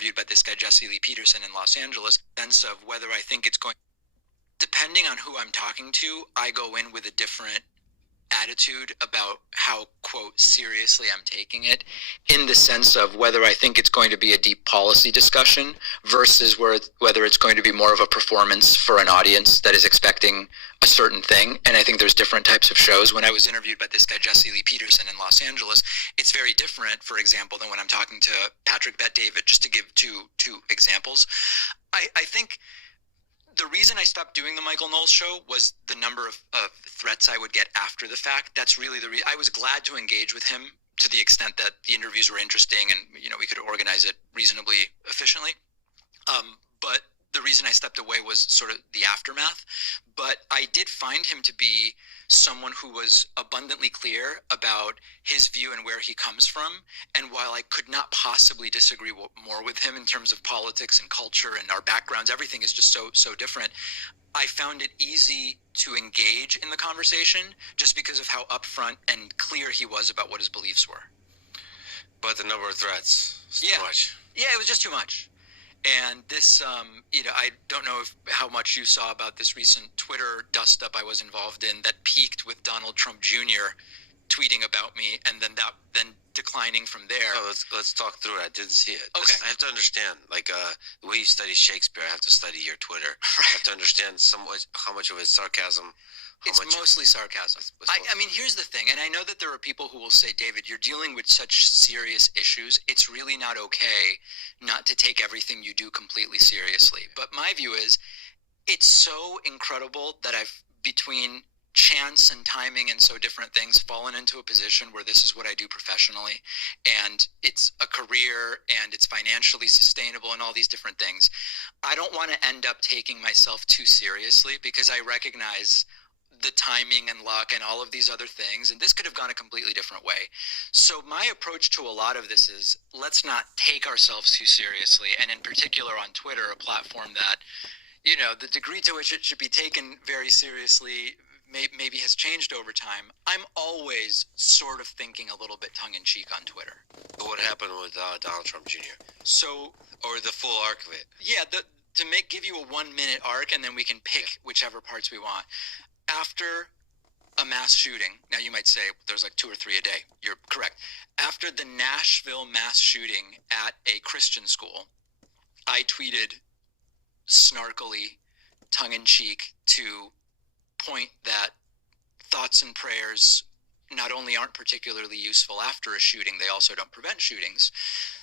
interviewed by this guy, Jesse Lee Peterson in Los Angeles, sense of whether I think it's going, depending on who I'm talking to, I go in with a different attitude about how, quote, seriously I'm taking it, in the sense of whether I think it's going to be a deep policy discussion versus whether it's going to be more of a performance for an audience that is expecting a certain thing. And I think there's different types of shows. When I was interviewed by this guy, Jesse Lee Peterson in Los Angeles, it's very different, for example, than when I'm talking to Patrick Bet-David, just to give two examples. I think the reason I stopped doing the Michael Knowles show was the number of threats I would get after the fact. That's really the reason. I was glad to engage with him to the extent that the interviews were interesting and, we could organize it reasonably efficiently. But the reason I stepped away was sort of the aftermath. But I did find him to be someone who was abundantly clear about his view and where he comes from. And while I could not possibly disagree more with him in terms of politics and culture and our backgrounds, everything is just so different, I found it easy to engage in the conversation just because of how upfront and clear he was about what his beliefs were. But the number of threats is too much. Yeah, it was just too much. And this, I don't know how much you saw about this recent Twitter dust-up I was involved in that peaked with Donald Trump Jr. tweeting about me, and then declining from there. Oh, let's talk through it. I didn't see it. Okay. I have to understand, the way you study Shakespeare, I have to study your Twitter. Right. I have to understand somewhat how much of it's sarcasm. It's mostly sarcasm. I mean, here's the thing, and I know that there are people who will say, David, you're dealing with such serious issues. It's really not okay not to take everything you do completely seriously. But my view is, it's so incredible that I've, between chance and timing and so different things, fallen into a position where this is what I do professionally, and it's a career and it's financially sustainable and all these different things. I don't want to end up taking myself too seriously because I recognize the timing and luck and all of these other things, and this could have gone a completely different way. So my approach to a lot of this is, let's not take ourselves too seriously, and in particular on Twitter, a platform that, the degree to which it should be taken very seriously maybe has changed over time. I'm always sort of thinking a little bit tongue-in-cheek on Twitter. What happened with Donald Trump Jr.? Or the full arc of it? Yeah, give you a 1-minute arc, and then we can pick whichever parts we want. After a mass shooting, now you might say there's like 2 or 3 a day. You're correct. After the Nashville mass shooting at a Christian school, I tweeted snarkily, tongue-in-cheek, to point that thoughts and prayers not only aren't particularly useful after a shooting, they also don't prevent shootings.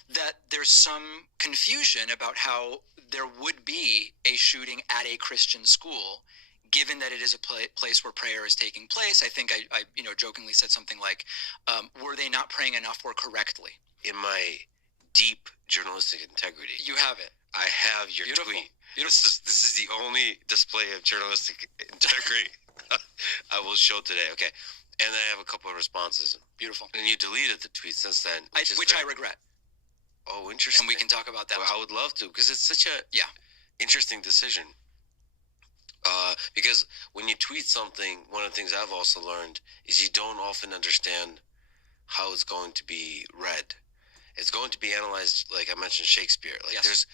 That there's some confusion about how there would be a shooting at a Christian school, given that it is a place where prayer is taking place. I think I jokingly said something like, were they not praying enough or correctly? In my deep journalistic integrity. You have it. I have your tweet. Beautiful. This is the only display of journalistic integrity I will show today. Okay. And I have a couple of responses. Beautiful. And you deleted the tweet since then. Which I regret. Oh, interesting. And we can talk about that. Well, I would love to, because it's such a interesting decision. Because when you tweet something, one of the things I've also learned is you don't often understand how it's going to be read. It's going to be analyzed, like I mentioned, Shakespeare. There's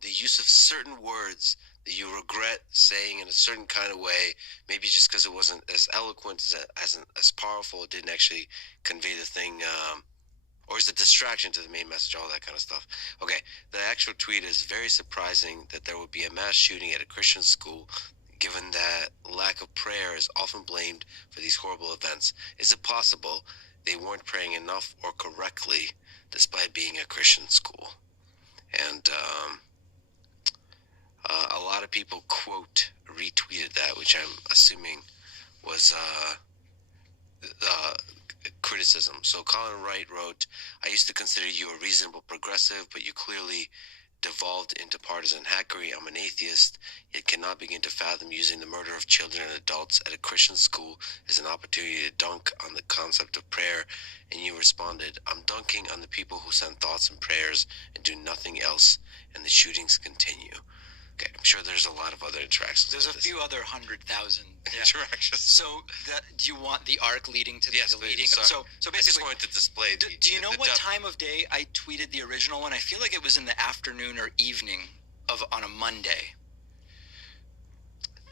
the use of certain words that you regret saying in a certain kind of way, maybe just because it wasn't as eloquent, as powerful, it didn't actually convey the thing, or is a distraction to the main message, all that kind of stuff. Okay, the actual tweet is very surprising that there would be a mass shooting at a Christian school, given that lack of prayer is often blamed for these horrible events. Is it possible they weren't praying enough or correctly despite being a Christian school? And a lot of people retweeted that, which I'm assuming was criticism. So Colin Wright wrote, I used to consider you a reasonable progressive, but you clearly devolved into partisan hackery. I'm an atheist, yet cannot begin to fathom using the murder of children and adults at a Christian school as an opportunity to dunk on the concept of prayer. And you responded, I'm dunking on the people who send thoughts and prayers and do nothing else, and the shootings continue. Okay, I'm sure there's a lot of other interactions. There's a few other 100,000 interactions. So, do you want the arc leading to the deleting? Please, so basically, I just wanted to display. Do you know what time of day I tweeted the original one? I feel like it was in the afternoon or evening on a Monday.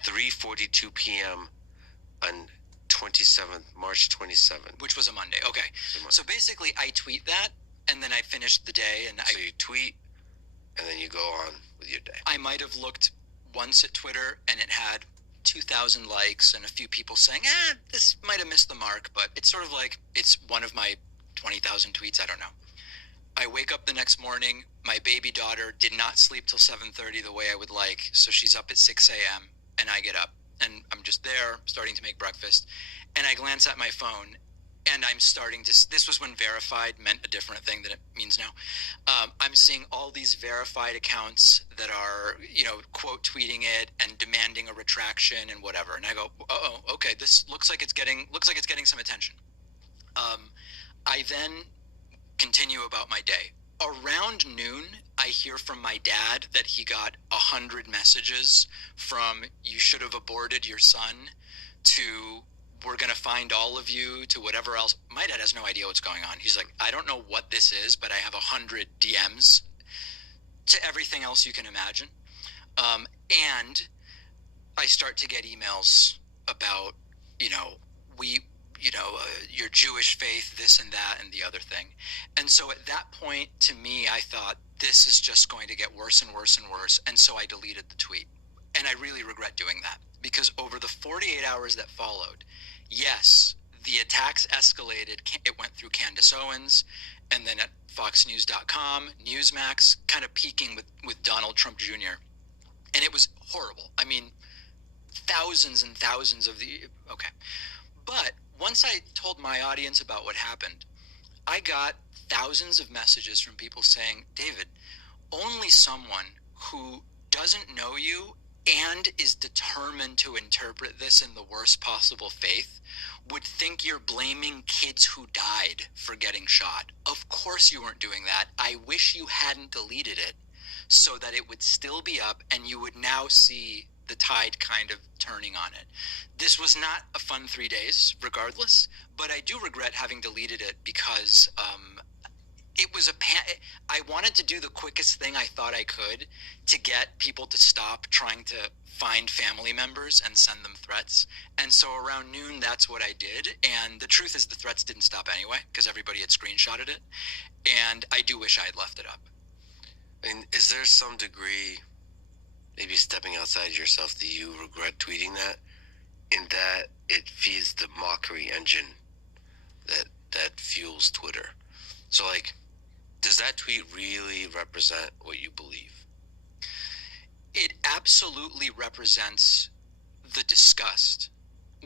3:42 p.m. on March 27th. Which was a Monday. Okay. So basically, I tweet that, and then I finished the day. So you tweet, and then you go on with your day. I might have looked once at Twitter, and it had 2,000 likes and a few people saying, this might have missed the mark, but it's sort of like it's one of my 20,000 tweets. I don't know. I wake up the next morning. My baby daughter did not sleep till 7:30 the way I would like, so she's up at 6 a.m., and I get up. And I'm just there starting to make breakfast, and I glance at my phone, and I'm starting to, this was when verified meant a different thing than it means now. I'm seeing all these verified accounts that are, quote tweeting it and demanding a retraction and whatever. And I go, okay, this looks like it's getting some attention. I then continue about my day. Around noon, I hear from my dad that he got 100 messages from "you should have aborted your son" to "we're going to find all of you" to whatever else. My dad has no idea what's going on. He's like, I don't know what this is, but I have 100 DMs to everything else you can imagine. And I start to get emails about, your Jewish faith, this and that and the other thing. And so at that point, to me, I thought, this is just going to get worse and worse and worse. And so I deleted the tweet. And I really regret doing that, because over the 48 hours that followed, yes, the attacks escalated. It went through Candace Owens, and then at FoxNews.com, Newsmax, kind of peaking with Donald Trump Jr. And it was horrible. I mean, thousands and thousands of okay. But once I told my audience about what happened, I got thousands of messages from people saying, David, only someone who doesn't know you and is determined to interpret this in the worst possible faith would think you're blaming kids who died for getting shot. Of course you weren't doing that. I wish you hadn't deleted it so that it would still be up and you would now see the tide kind of turning on it. This was not a fun 3 days, regardless, but I do regret having deleted it because it was I wanted to do the quickest thing I thought I could to get people to stop trying to find family members and send them threats. And so around noon, that's what I did. And the truth is the threats didn't stop anyway because everybody had screenshotted it. And I do wish I had left it up. And is there some degree, maybe stepping outside yourself, that you regret tweeting that, in that it feeds the mockery engine that fuels Twitter? So, like, does that tweet really represent what you believe? It absolutely represents the disgust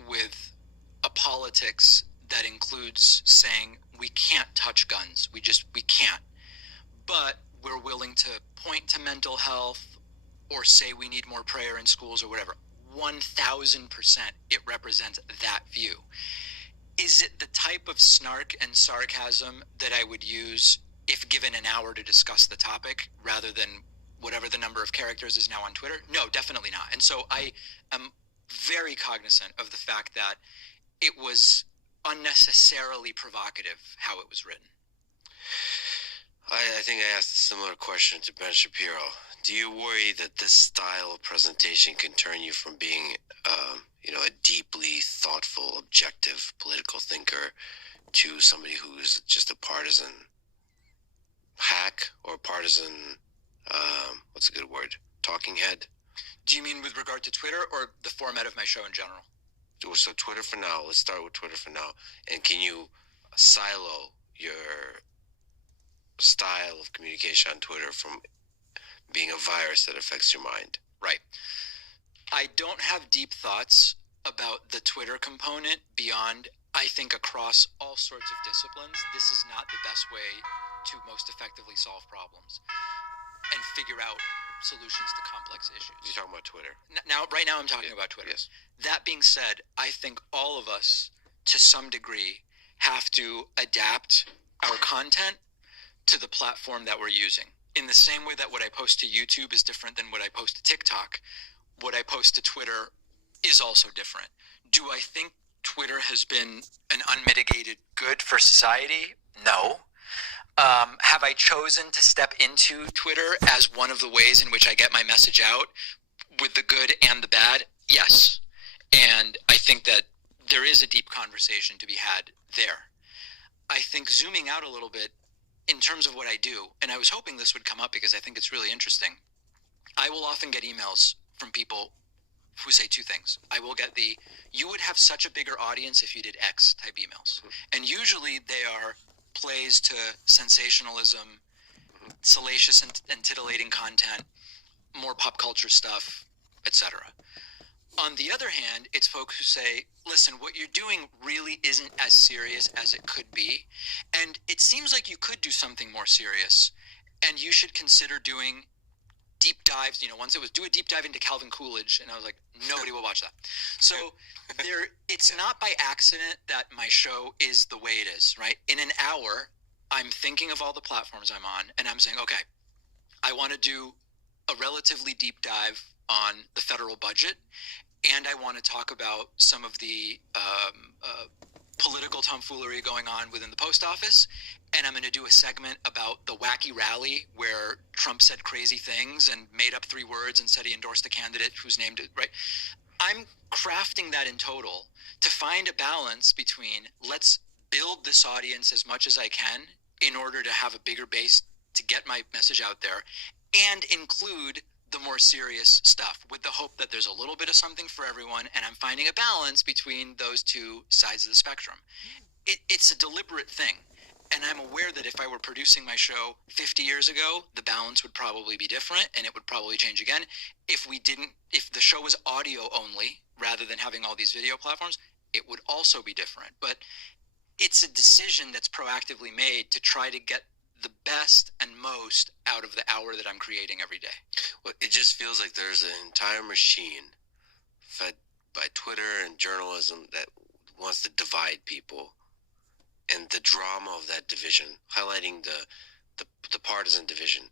with a politics that includes saying we can't touch guns. We can't. But we're willing to point to mental health or say we need more prayer in schools or whatever. 1,000% it represents that view. Is it the type of snark and sarcasm that I would use if given an hour to discuss the topic rather than whatever the number of characters is now on Twitter? No, definitely not. And so I am very cognizant of the fact that it was unnecessarily provocative how it was written. I think I asked a similar question to Ben Shapiro. Do you worry that this style of presentation can turn you from being, a deeply thoughtful, objective political thinker to somebody who's just a partisan hack or partisan, what's a good word, talking head? Do you mean with regard to Twitter or the format of my show in general? So Twitter for now. Let's start with Twitter for now. And can you silo your style of communication on Twitter from being a virus that affects your mind? Right. I don't have deep thoughts about the Twitter component beyond, I think, across all sorts of disciplines, this is not the best way to most effectively solve problems and figure out solutions to complex issues. You're talking about Twitter? Right now I'm talking about Twitter. Yes. That being said, I think all of us, to some degree, have to adapt our content to the platform that we're using. in the same way that what I post to YouTube is different than what I post to TikTok, what I post to Twitter is also different. Do I think Twitter has been an unmitigated good for society? No. Have I chosen to step into Twitter as one of the ways in which I get my message out with the good and the bad? Yes. And I think that there is a deep conversation to be had there. I think zooming out a little bit in terms of what I do, and I was hoping this would come up because I think it's really interesting. I will often get emails from people who say two things. I will get the, you would have such a bigger audience if you did X type emails. And usually they are plays to sensationalism, salacious and titillating content, more pop culture stuff, etc. On the other hand, it's folks who say, listen, what you're doing really isn't as serious as it could be. And it seems like you could do something more serious. And you should consider doing deep dives. Once it was do a deep dive into Calvin Coolidge. And I was like, nobody will watch that. So it's not by accident that my show is the way it is, right? In an hour, I'm thinking of all the platforms I'm on. And I'm saying, okay, I want to do a relatively deep dive on the federal budget, and I want to talk about some of the political tomfoolery going on within the post office, and I'm going to do a segment about the wacky rally where Trump said crazy things and made up 3 words and said he endorsed the candidate who's named it, right? I'm crafting that in total to find a balance between let's build this audience as much as I can in order to have a bigger base to get my message out there, and include the more serious stuff with the hope that there's a little bit of something for everyone, and I'm finding a balance between those two sides of the spectrum. It's a deliberate thing, and I'm aware that if I were producing my show 50 years ago, the balance would probably be different, and it would probably change again. If the show was audio only, rather than having all these video platforms, it would also be different. But it's a decision that's proactively made to try to get the best and most out of the hour that I'm creating every day. Well, it just feels like there's an entire machine fed by Twitter and journalism that wants to divide people, and the drama of that division, highlighting the partisan division.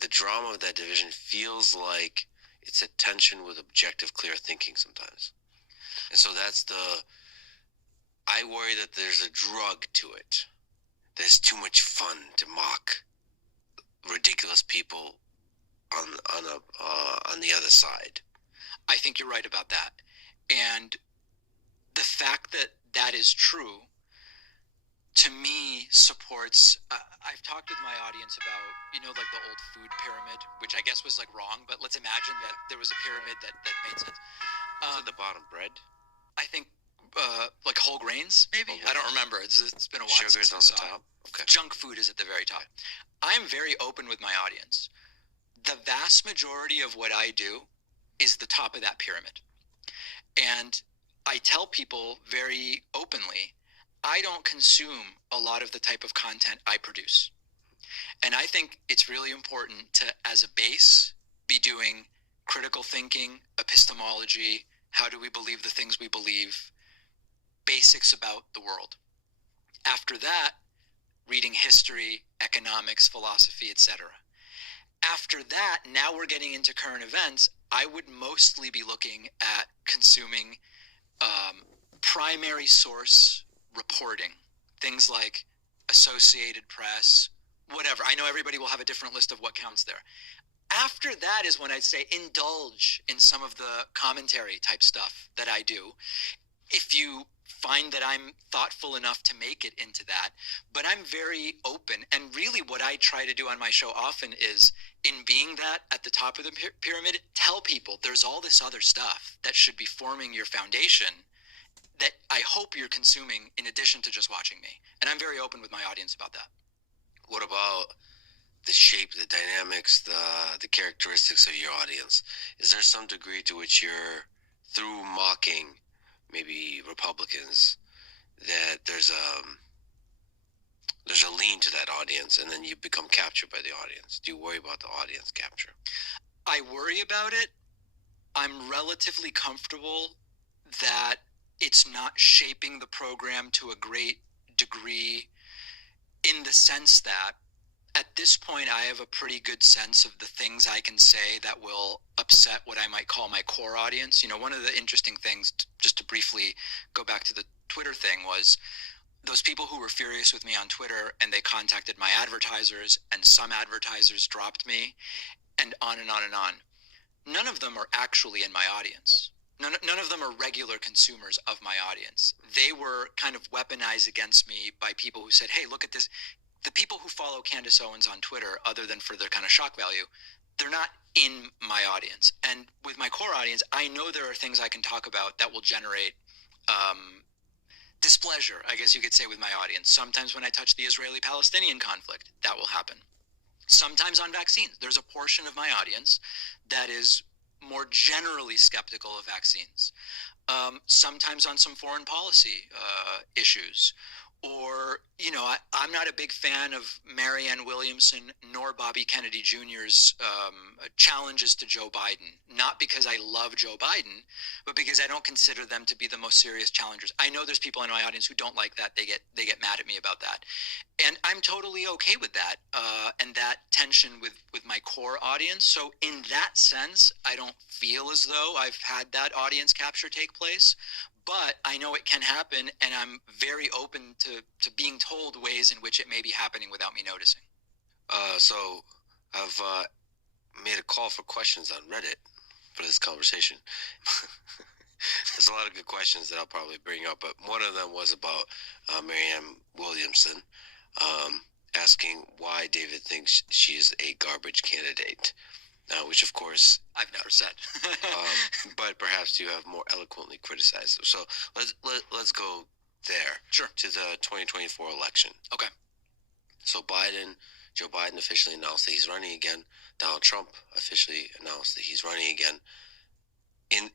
The drama of that division feels like it's at tension with objective, clear thinking sometimes. And so I worry that there's a drug to it. There's too much fun to mock ridiculous people on the other side. I think you're right about that. And the fact that that is true, to me, supports, I've talked with my audience about, like the old food pyramid, which I guess was wrong, but let's imagine that there was a pyramid that made sense. Was at the bottom bread? I think like whole grains, maybe? I don't remember. It's been a while. Sugar's on the top. Okay. Junk food is at the very top. I'm very open with my audience. The vast majority of what I do is the top of that pyramid. And I tell people very openly, I don't consume a lot of the type of content I produce. And I think it's really important to, as a base, be doing critical thinking, epistemology, how do we believe the things we believe, basics about the world. After that, reading history, economics, philosophy, etc. After that, now we're getting into current events. I would mostly be looking at consuming primary source reporting, things like Associated Press, whatever. I know everybody will have a different list of what counts there. After that is when I'd say indulge in some of the commentary type stuff that I do, if you find that I'm thoughtful enough to make it into that. But I'm very open, and really what I try to do on my show often is, in being that at the top of the pyramid, tell people there's all this other stuff that should be forming your foundation that I hope you're consuming in addition to just watching me. And I'm very open with my audience about that. What about the shape, the dynamics, the characteristics of your audience? Is there some degree to which you're, through mocking maybe Republicans, that there's a lean to that audience, and then you become captured by the audience? Do you worry about the audience capture? I worry about it. I'm relatively comfortable that it's not shaping the program to a great degree, in the sense that At this point, I have a pretty good sense of the things I can say that will upset what I might call my core audience. One of the interesting things, just to briefly go back to the Twitter thing, was those people who were furious with me on Twitter and they contacted my advertisers, and some advertisers dropped me, and on and on and on. None of them are actually in my audience. None of them are regular consumers of my audience. They were kind of weaponized against me by people who said, hey, look at this. The people who follow Candace Owens on Twitter, other than for their kind of shock value, they're not in my audience. And with my core audience, I know there are things I can talk about that will generate displeasure, I guess you could say, with my audience. Sometimes when I touch the Israeli-Palestinian conflict, that will happen. Sometimes on vaccines. There's a portion of my audience that is more generally skeptical of vaccines. Sometimes on some foreign policy issues. Or, I'm not a big fan of Marianne Williamson nor Bobby Kennedy Jr.'s challenges to Joe Biden. Not because I love Joe Biden, but because I don't consider them to be the most serious challengers. I know there's people in my audience who don't like that. They get mad at me about that. And I'm totally okay with that and that tension with my core audience. So in that sense, I don't feel as though I've had that audience capture take place. But I know it can happen, and I'm very open to being told ways in which it may be happening without me noticing. So I've made a call for questions on Reddit for this conversation. There's a lot of good questions that I'll probably bring up, but one of them was about Marianne Williamson, asking why David thinks she is a garbage candidate. Which, of course, I've never said. But perhaps you have more eloquently criticized. So let's go there. Sure. To the 2024 election. Okay. So Joe Biden officially announced that he's running again. Donald Trump officially announced that he's running again.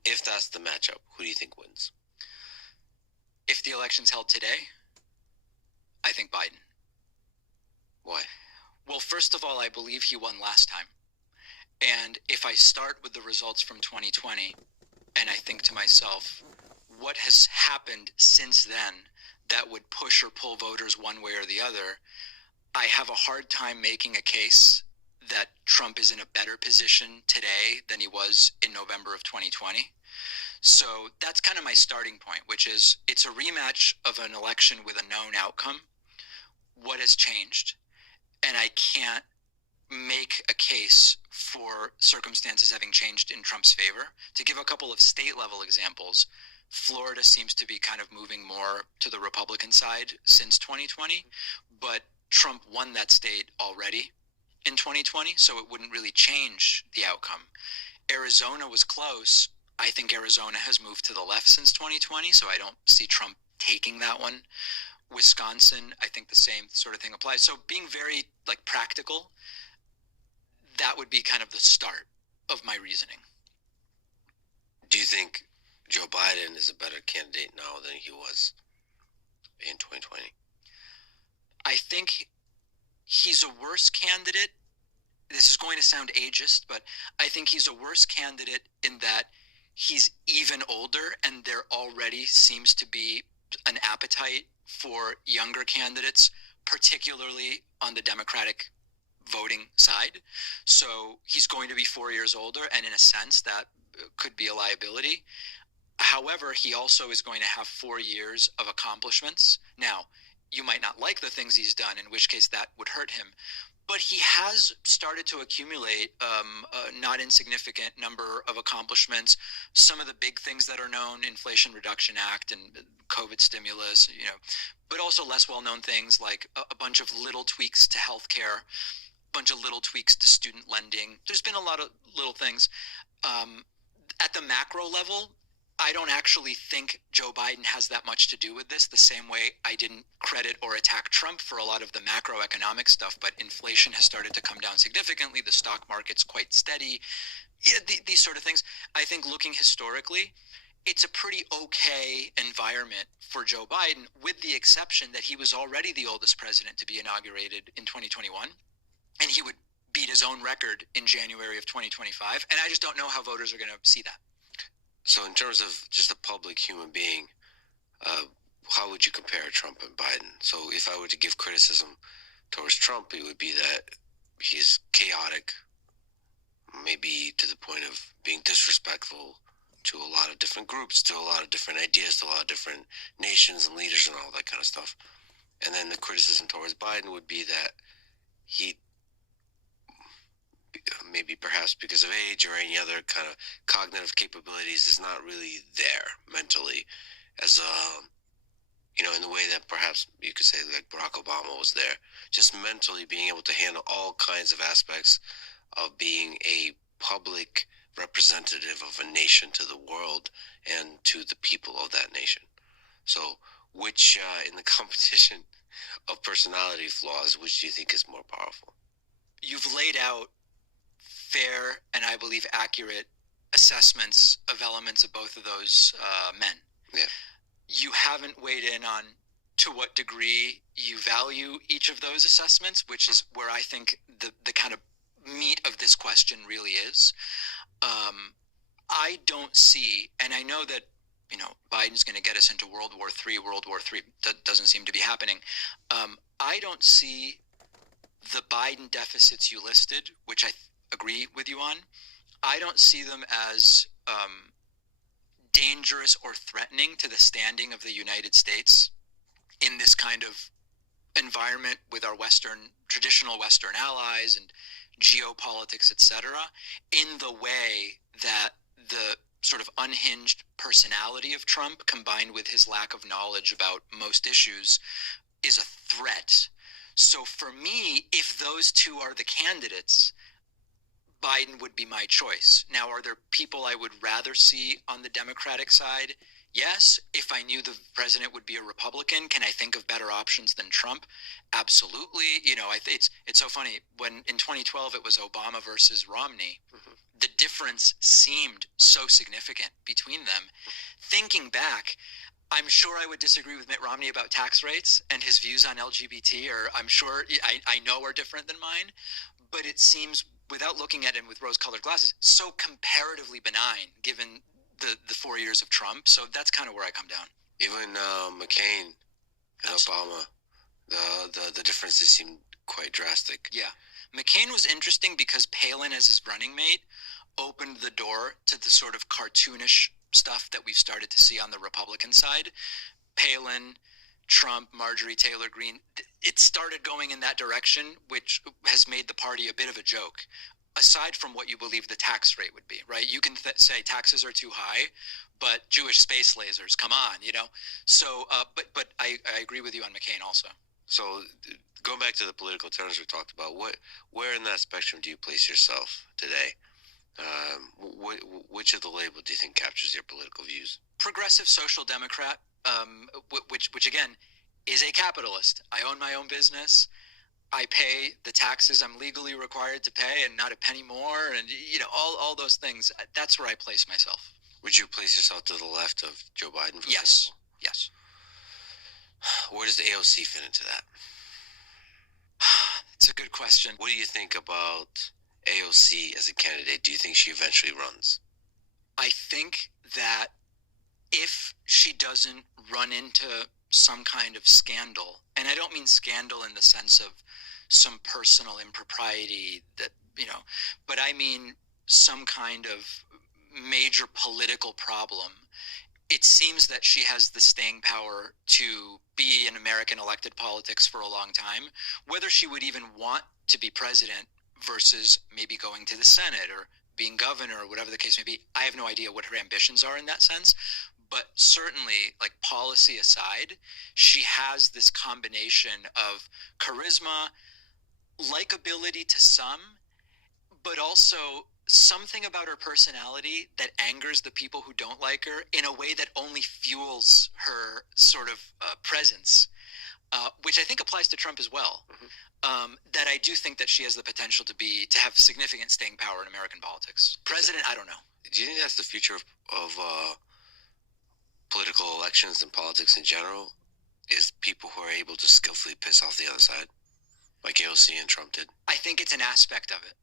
If that's the matchup, who do you think wins? If the election's held today, I think Biden. Why? Well, first of all, I believe he won last time. And if I start with the results from 2020, and I think to myself, what has happened since then that would push or pull voters one way or the other, I have a hard time making a case that Trump is in a better position today than he was in November of 2020. So that's kind of my starting point, which is it's a rematch of an election with a known outcome. What has changed? And I can't make a case for circumstances having changed in Trump's favor. To give a couple of state level examples, Florida seems to be kind of moving more to the Republican side since 2020, but Trump won that state already in 2020, so it wouldn't really change the outcome. Arizona was close. I think Arizona has moved to the left since 2020, so I don't see Trump taking that one. Wisconsin, I think the same sort of thing applies. So being very practical, that would be kind of the start of my reasoning. Do you think Joe Biden is a better candidate now than he was in 2020? I think he's a worse candidate. This is going to sound ageist, but I think he's a worse candidate in that he's even older, and there already seems to be an appetite for younger candidates, particularly on the Democratic voting side. So he's going to be 4 years older, and in a sense that could be a liability. However, he also is going to have 4 years of accomplishments. Now, you might not like the things he's done, in which case that would hurt him. But he has started to accumulate a not insignificant number of accomplishments. Some of the big things that are known, Inflation Reduction Act and COVID stimulus, but also less well-known things like a bunch of little tweaks to healthcare, a bunch of little tweaks to student lending. There's been a lot of little things. At the macro level, I don't actually think Joe Biden has that much to do with this, the same way I didn't credit or attack Trump for a lot of the macroeconomic stuff, but inflation has started to come down significantly. The stock market's quite steady. These sort of things. I think looking historically, it's a pretty okay environment for Joe Biden, with the exception that he was already the oldest president to be inaugurated in 2021, and he would beat his own record in January of 2025, and I just don't know how voters are going to see that. So in terms of just a public human being, how would you compare Trump and Biden? So if I were to give criticism towards Trump, it would be that he's chaotic, maybe to the point of being disrespectful to a lot of different groups, to a lot of different ideas, to a lot of different nations and leaders and all that kind of stuff. And then the criticism towards Biden would be that he, maybe perhaps because of age or any other kind of cognitive capabilities, is not really there mentally as in the way that perhaps you could say like Barack Obama was there, just mentally being able to handle all kinds of aspects of being a public representative of a nation to the world and to the people of that nation. So which, in the competition of personality flaws, which do you think is more powerful? You've laid out fair and I believe accurate assessments of elements of both of those men. Yeah. You haven't weighed in on to what degree you value each of those assessments, which is where I think the kind of meat of this question really is. I don't see, and I know that Biden's going to get us into World War III. World War III doesn't seem to be happening. I don't see the Biden deficits you listed, which I agree with you on. I don't see them as dangerous or threatening to the standing of the United States in this kind of environment with our traditional Western allies and geopolitics, etc., in the way that the sort of unhinged personality of Trump combined with his lack of knowledge about most issues is a threat. So for me, if those two are the candidates, Biden would be my choice. Now, are there people I would rather see on the Democratic side? Yes. If I knew the president would be a Republican, can I think of better options than Trump? Absolutely. It's so funny. When in 2012 it was Obama versus Romney, the difference seemed so significant between them. Thinking back, I'm sure I would disagree with Mitt Romney about tax rates, and his views on LGBT I'm sure I know are different than mine, but it seems, without looking at him with rose-colored glasses, so comparatively benign given the 4 years of Trump. So that's kind of where I come down. Even McCain and Obama, the differences seem quite drastic. Yeah. McCain was interesting because Palin as his running mate opened the door to the sort of cartoonish stuff that we've started to see on the Republican side. Palin, Trump, Marjorie Taylor Greene, it started going in that direction, which has made the party a bit of a joke. Aside from what you believe the tax rate would be, right? You can say taxes are too high, but Jewish space lasers, come on, So, but I agree with you on McCain also. So, going back to the political terms we talked about, where in that spectrum do you place yourself today? Which of the label do you think captures your political views? Progressive social democrat, which again is a capitalist. I own my own business. I pay the taxes I'm legally required to pay and not a penny more, and all those things. That's where I place myself. Would you place yourself to the left of Joe Biden? Yes. Yes. Where does the AOC fit into that? It's a good question. What do you think about AOC as a candidate? Do you think she eventually runs? I think that if she doesn't run into some kind of scandal, and I don't mean scandal in the sense of some personal impropriety but I mean some kind of major political problem, it seems that she has the staying power to be in American elected politics for a long time. Whether she would even want to be president versus maybe going to the Senate or being governor or whatever the case may be, I have no idea what her ambitions are in that sense. But certainly, like policy aside, she has this combination of charisma, likability to some, but also something about her personality that angers the people who don't like her in a way that only fuels her sort of presence, which I think applies to Trump as well. That I do think that she has the potential to have significant staying power in American politics. President, I don't know. Do you think that's the future of political elections and politics in general? Is people who are able to skillfully piss off the other side, like AOC and Trump did? I think it's an aspect of it.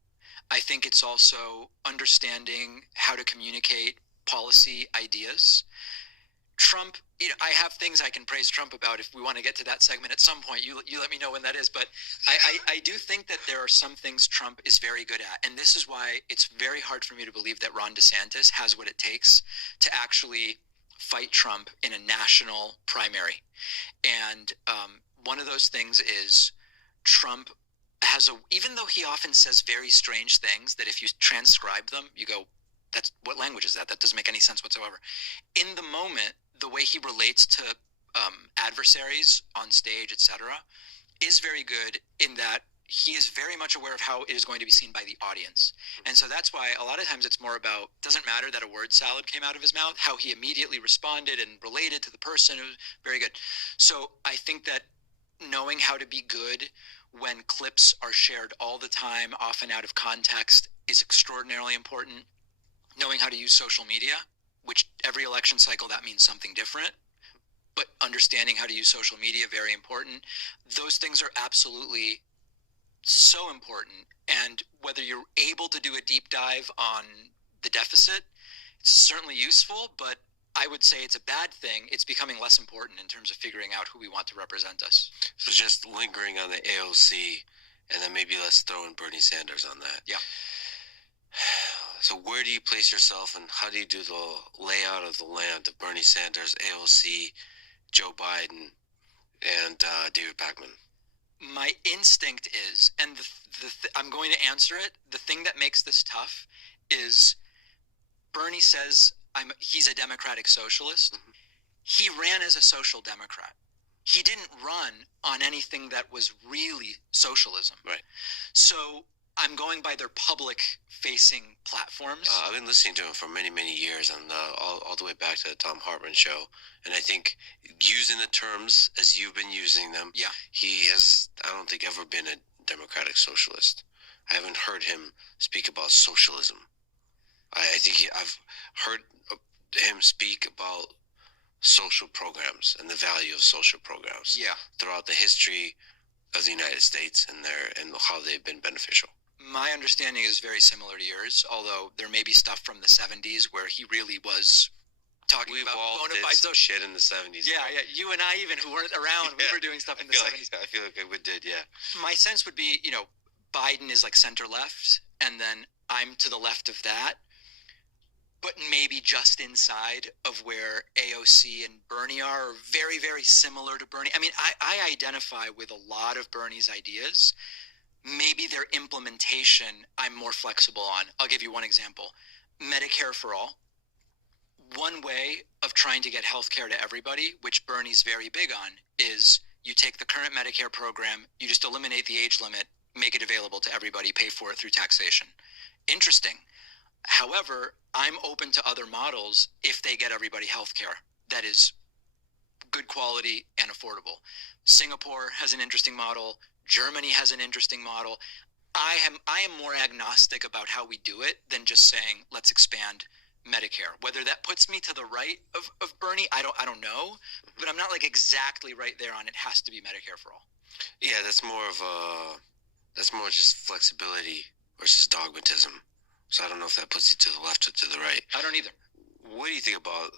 I think it's also understanding how to communicate policy ideas. Trump, I have things I can praise Trump about if we want to get to that segment at some point. You let me know when that is. But I do think that there are some things Trump is very good at. And this is why it's very hard for me to believe that Ron DeSantis has what it takes to actually fight Trump in a national primary. And one of those things is Trump has even though he often says very strange things that if you transcribe them, you go, that's what language is that? That doesn't make any sense whatsoever. In the moment, the way he relates to adversaries on stage, etc., is very good in that he is very much aware of how it is going to be seen by the audience. And so that's why a lot of times it's more about, doesn't matter that a word salad came out of his mouth, how he immediately responded and related to the person. It was very good. So I think that knowing how to be good when clips are shared all the time, often out of context, is extraordinarily important. Knowing how to use social media, which every election cycle that means something different, but understanding how to use social media, very important. Those things are absolutely so important. And whether you're able to do a deep dive on the deficit, it's certainly useful, but I would say it's a bad thing. It's becoming less important in terms of figuring out who we want to represent us. So just lingering on the AOC, and then maybe let's throw in Bernie Sanders on that. Yeah. So where do you place yourself, and how do you do the layout of the land of Bernie Sanders, AOC, Joe Biden, and David Packman? My instinct is, and I'm going to answer it, the thing that makes this tough is Bernie says he's a democratic socialist. Mm-hmm. He ran as a social democrat. He didn't run on anything that was really socialism. Right. So I'm going by their public-facing platforms. I've been listening to him for many, many years, and all the way back to the Tom Hartman show. And I think using the terms as you've been using them, yeah, he has, I don't think, ever been a democratic socialist. I haven't heard him speak about socialism. I think I've heard him speak about social programs and the value of social programs. Yeah. Throughout the history of the United States and how they've been beneficial. My understanding is very similar to yours, although there may be stuff from the 70s where he really was talking about bona fide some shit in the 70s. Yeah, yeah. You and I, even, who weren't around, we were doing stuff in the 70s. I feel like we did, yeah. My sense would be, Biden is like center left, and then I'm to the left of that, but maybe just inside of where AOC and Bernie are very, very similar to Bernie. I mean, I identify with a lot of Bernie's ideas. Maybe their implementation I'm more flexible on. I'll give you one example. Medicare for all. One way of trying to get health care to everybody, which Bernie's very big on, is you take the current Medicare program, you just eliminate the age limit, make it available to everybody, pay for it through taxation. Interesting. However, I'm open to other models if they get everybody health care that is good quality and affordable. Singapore has an interesting model. Germany has an interesting model. I am more agnostic about how we do it than just saying, let's expand Medicare. Whether that puts me to the right of Bernie, I don't know, but I'm not like exactly right there on it has to be Medicare for all. Yeah, that's more just flexibility versus dogmatism. So I don't know if that puts you to the left or to the right. I don't either. What do you think about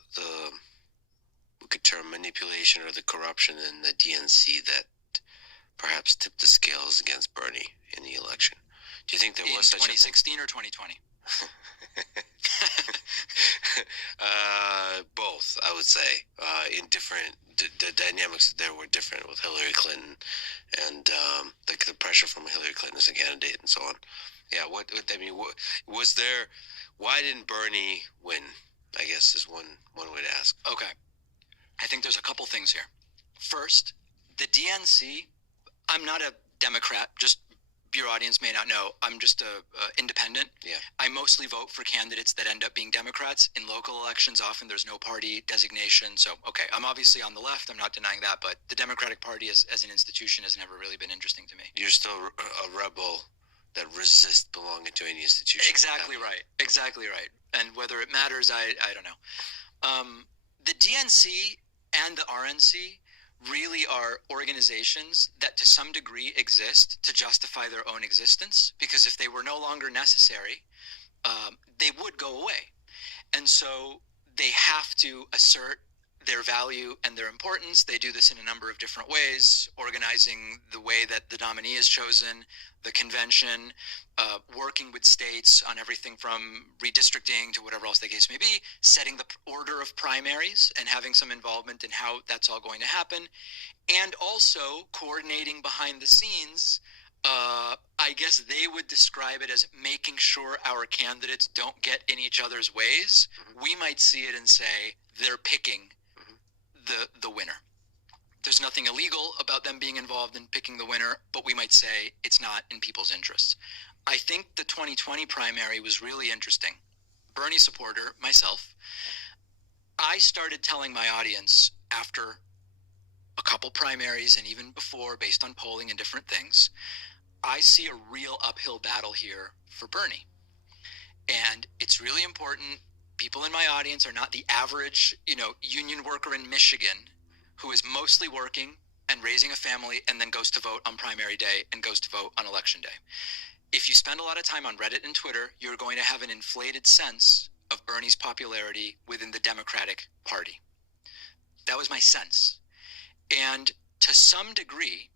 we could term manipulation or the corruption in the DNC that perhaps tipped the scales against Bernie in the election? Do you think there was such a thing? 2016 or 2020? Both, I would say. In different, the dynamics there were different with Hillary Clinton and the pressure from Hillary Clinton as a candidate and so on. Yeah, what was there? Why didn't Bernie win? I guess is one way to ask. Okay, I think there's a couple things here. First, the DNC. I'm not a Democrat. Just your audience may not know. I'm just a independent. Yeah. I mostly vote for candidates that end up being Democrats. In local elections, often there's no party designation. So, okay, I'm obviously on the left. I'm not denying that. But the Democratic Party as an institution has never really been interesting to me. You're still a rebel that resists belonging to any institution. Exactly right. Exactly right. And whether it matters, I don't know. The DNC and the RNC really are organizations that to some degree exist to justify their own existence, because if they were no longer necessary, they would go away. And so they have to assert their value and their importance. They do this in a number of different ways, organizing the way that the nominee is chosen, the convention, working with states on everything from redistricting to whatever else the case may be, setting the order of primaries and having some involvement in how that's all going to happen, and also coordinating behind the scenes. I guess they would describe it as making sure our candidates don't get in each other's ways. We might see it and say they're picking the winner. There's nothing illegal about them being involved in picking the winner, but we might say it's not in people's interests. I think the 2020 primary was really interesting. Bernie supporter, myself, I started telling my audience after a couple primaries and even before, based on polling and different things, I see a real uphill battle here for Bernie. And it's really important. People in my audience are not the average, union worker in Michigan who is mostly working and raising a family and then goes to vote on primary day and goes to vote on election day. If you spend a lot of time on Reddit and Twitter, you're going to have an inflated sense of Bernie's popularity within the Democratic Party. That was my sense. And to some degree,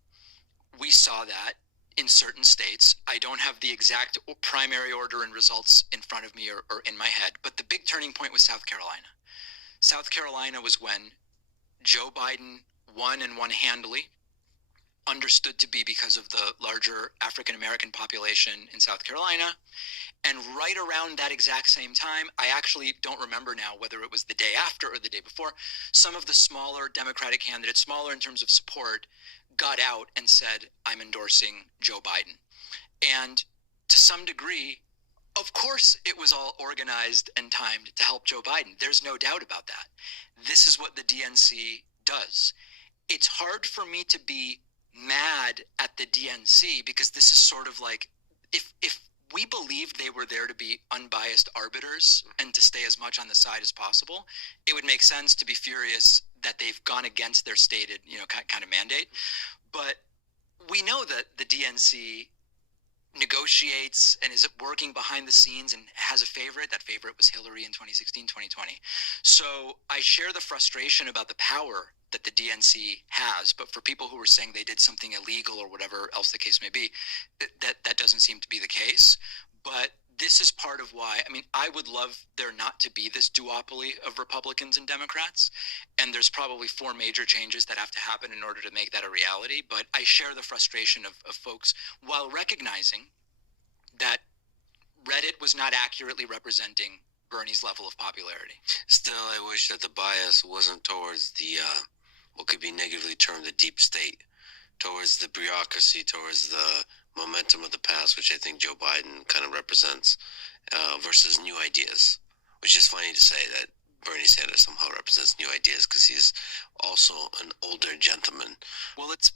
we saw that in certain states. I don't have the exact primary order and results in front of me or in my head, but the big turning point was South Carolina. South Carolina was when Joe Biden won and won handily, understood to be because of the larger African American population in South Carolina. And right around that exact same time, I actually don't remember now whether it was the day after or the day before, some of the smaller Democratic candidates, smaller in terms of support, got out and said, I'm endorsing Joe Biden. And to some degree, of course, it was all organized and timed to help Joe Biden. There's no doubt about that. This is what the DNC does. It's hard for me to be mad at the DNC because this is sort of like, if we believed they were there to be unbiased arbiters and to stay as much on the side as possible, it would make sense to be furious that they've gone against their stated, kind of mandate. But we know that the DNC negotiates and is working behind the scenes and has a favorite. That favorite was Hillary in 2016, 2020. So I share the frustration about the power that the DNC has, but for people who are saying they did something illegal or whatever else the case may be, that doesn't seem to be the case. But this is part of why, I would love there not to be this duopoly of Republicans and Democrats, and there's probably 4 major changes that have to happen in order to make that a reality. But I share the frustration of folks while recognizing that Reddit was not accurately representing Bernie's level of popularity. Still, I wish that the bias wasn't towards the what could be negatively termed the deep state, towards the bureaucracy, towards the momentum of the past, which I think Joe Biden kind of represents, versus new ideas, which is funny to say that Bernie Sanders somehow represents new ideas because he's also an older gentleman. Well, it's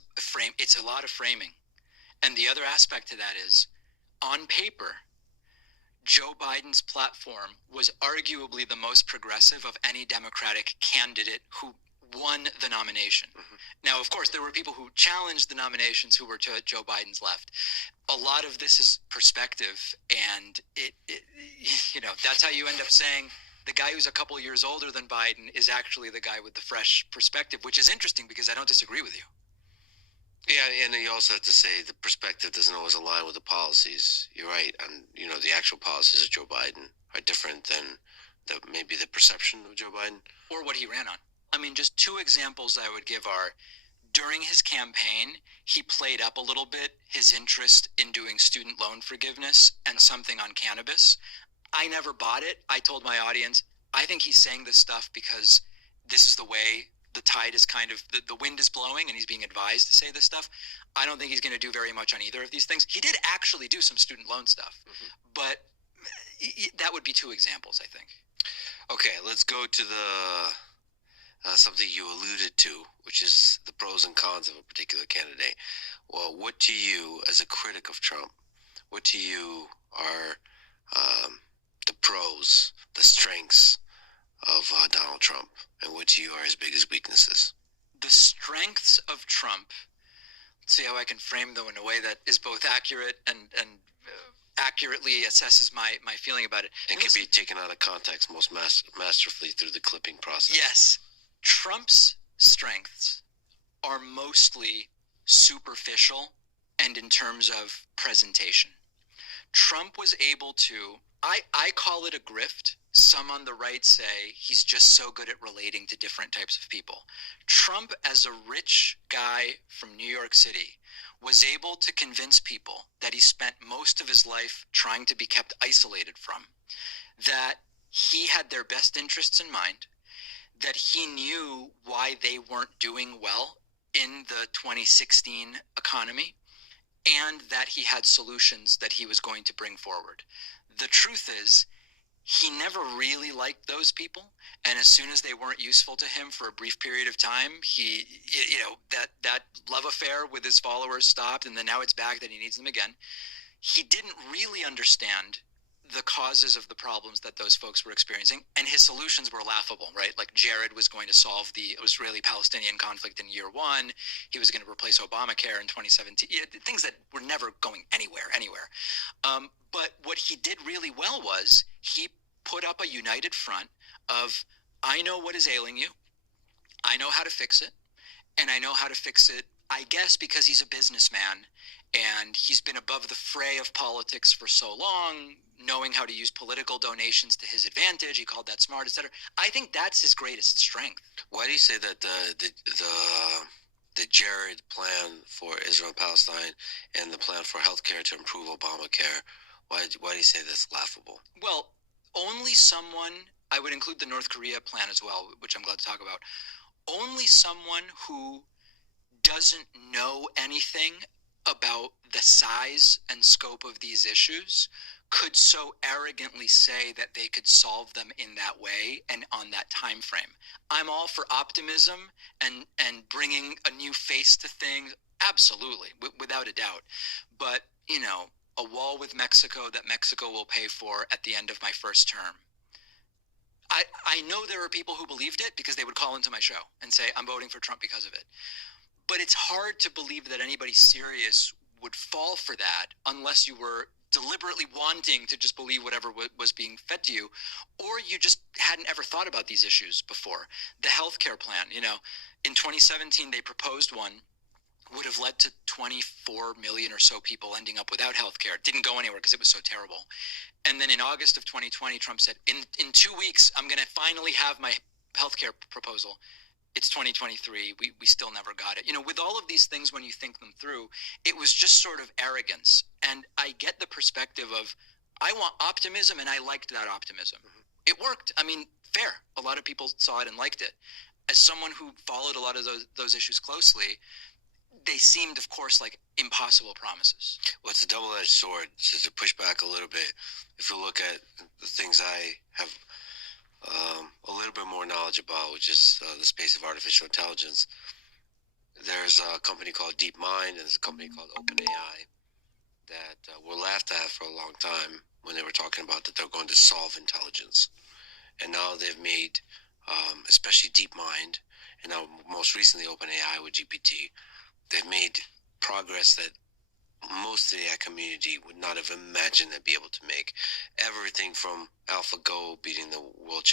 a lot of framing. And the other aspect to that is, on paper, Joe Biden's platform was arguably the most progressive of any Democratic candidate who won the nomination. Now, of course, there were people who challenged the nominations who were to Joe Biden's left. A lot of this is perspective, and it that's how you end up saying the guy who's a couple years older than Biden is actually the guy with the fresh perspective, which is interesting because I don't disagree with you. Yeah, and you also have to say the perspective doesn't always align with the policies. You're right, and the actual policies of Joe Biden are different than maybe the perception of Joe Biden. Or what he ran on. Just 2 examples I would give are, during his campaign, he played up a little bit his interest in doing student loan forgiveness and something on cannabis. I never bought it. I told my audience, I think he's saying this stuff because this is the way the tide is kind of, the wind is blowing and he's being advised to say this stuff. I don't think he's going to do very much on either of these things. He did actually do some student loan stuff, but that would be 2 examples, I think. Okay, let's go to the something you alluded to, which is the pros and cons of a particular candidate. Well, what to you, as a critic of Trump, what to you are the pros, the strengths of Donald Trump, and what to you are his biggest weaknesses? The strengths of Trump, let's see how I can frame them in a way that is both accurate and accurately assesses my feeling about it. And can be taken out of context most masterfully through the clipping process. Yes. Trump's strengths are mostly superficial and in terms of presentation. Trump was able to, I call it a grift. Some on the right say he's just so good at relating to different types of people. Trump, as a rich guy from New York City, was able to convince people that he spent most of his life trying to be kept isolated from, that he had their best interests in mind, that he knew why they weren't doing well in the 2016 economy, and that he had solutions that he was going to bring forward. The truth is, he never really liked those people, and as soon as they weren't useful to him for a brief period of time, that love affair with his followers stopped, and then now it's back that he needs them again. He didn't really understand the causes of the problems that those folks were experiencing, and his solutions were laughable, right? Like Jared was going to solve the Israeli-Palestinian conflict in year one. He was going to replace Obamacare in 2017. Things that were never going anywhere. But what he did really well was he put up a united front of, I know what is ailing you, I know how to fix it, and I know how to fix it, I guess, because he's a businessman and he's been above the fray of politics for so long, knowing how to use political donations to his advantage. He called that smart, etc. I think that's his greatest strength. Why do you say that the Jared plan for Israel and Palestine and the plan for healthcare to improve Obamacare, why do you say that's laughable? Well, only someone, I would include the North Korea plan as well, which I'm glad to talk about, only someone who doesn't know anything about the size and scope of these issues could so arrogantly say that they could solve them in that way and on that time frame. I'm all for optimism and bringing a new face to things, absolutely, without a doubt. But, a wall with Mexico that Mexico will pay for at the end of my first term. I know there are people who believed it because they would call into my show and say, I'm voting for Trump because of it. But it's hard to believe that anybody serious would fall for that unless you were deliberately wanting to just believe whatever was being fed to you, or you just hadn't ever thought about these issues before. The healthcare plan, in 2017 they proposed one, would have led to 24 million or so people ending up without healthcare. It didn't go anywhere because it was so terrible. And then in August of 2020, Trump said, in 2 weeks, I'm going to finally have my healthcare proposal. It's 2023. We still never got it. With all of these things, when you think them through, it was just sort of arrogance. And I get the perspective of, I want optimism, and I liked that optimism. Mm-hmm. It worked. Fair. A lot of people saw it and liked it. As someone who followed a lot of those issues closely, they seemed, of course, like impossible promises. Well, it's a double-edged sword. So to push back a little bit, if you look at the things I have a little bit more knowledge about, which is the space of artificial intelligence, there's a company called DeepMind and there's a company called OpenAI that were laughed at for a long time when they were talking about that they're going to solve intelligence. And now they've made, especially DeepMind, and now most recently OpenAI with GPT, they've made progress that most of the AI community would not have imagined they'd be able to make. Everything from AlphaGo beating the world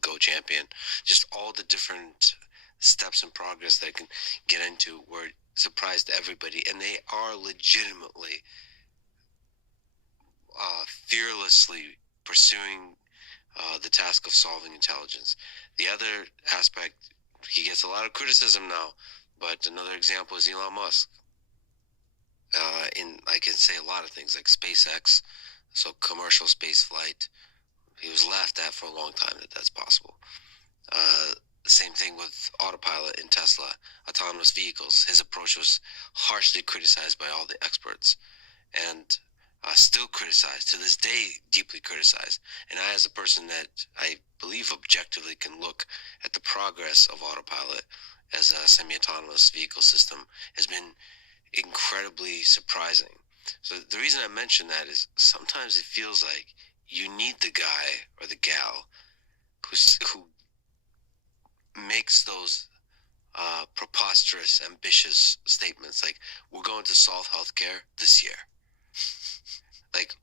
Go champion, just all the different steps in progress that I can get into were surprised everybody, and they are legitimately fearlessly pursuing the task of solving intelligence. The other aspect, he gets a lot of criticism now, but another example is Elon Musk. I can say a lot of things like SpaceX, so commercial space flight. He was laughed at for a long time that that's possible. Same thing with autopilot in Tesla, autonomous vehicles. His approach was harshly criticized by all the experts, and still criticized to this day, deeply criticized. And I, as a person that I believe objectively can look at the progress of autopilot as a semi-autonomous vehicle system, has been incredibly surprising. So the reason I mention that is sometimes it feels like you need the guy or the gal who makes those preposterous, ambitious statements like, we're going to solve healthcare this year. Like,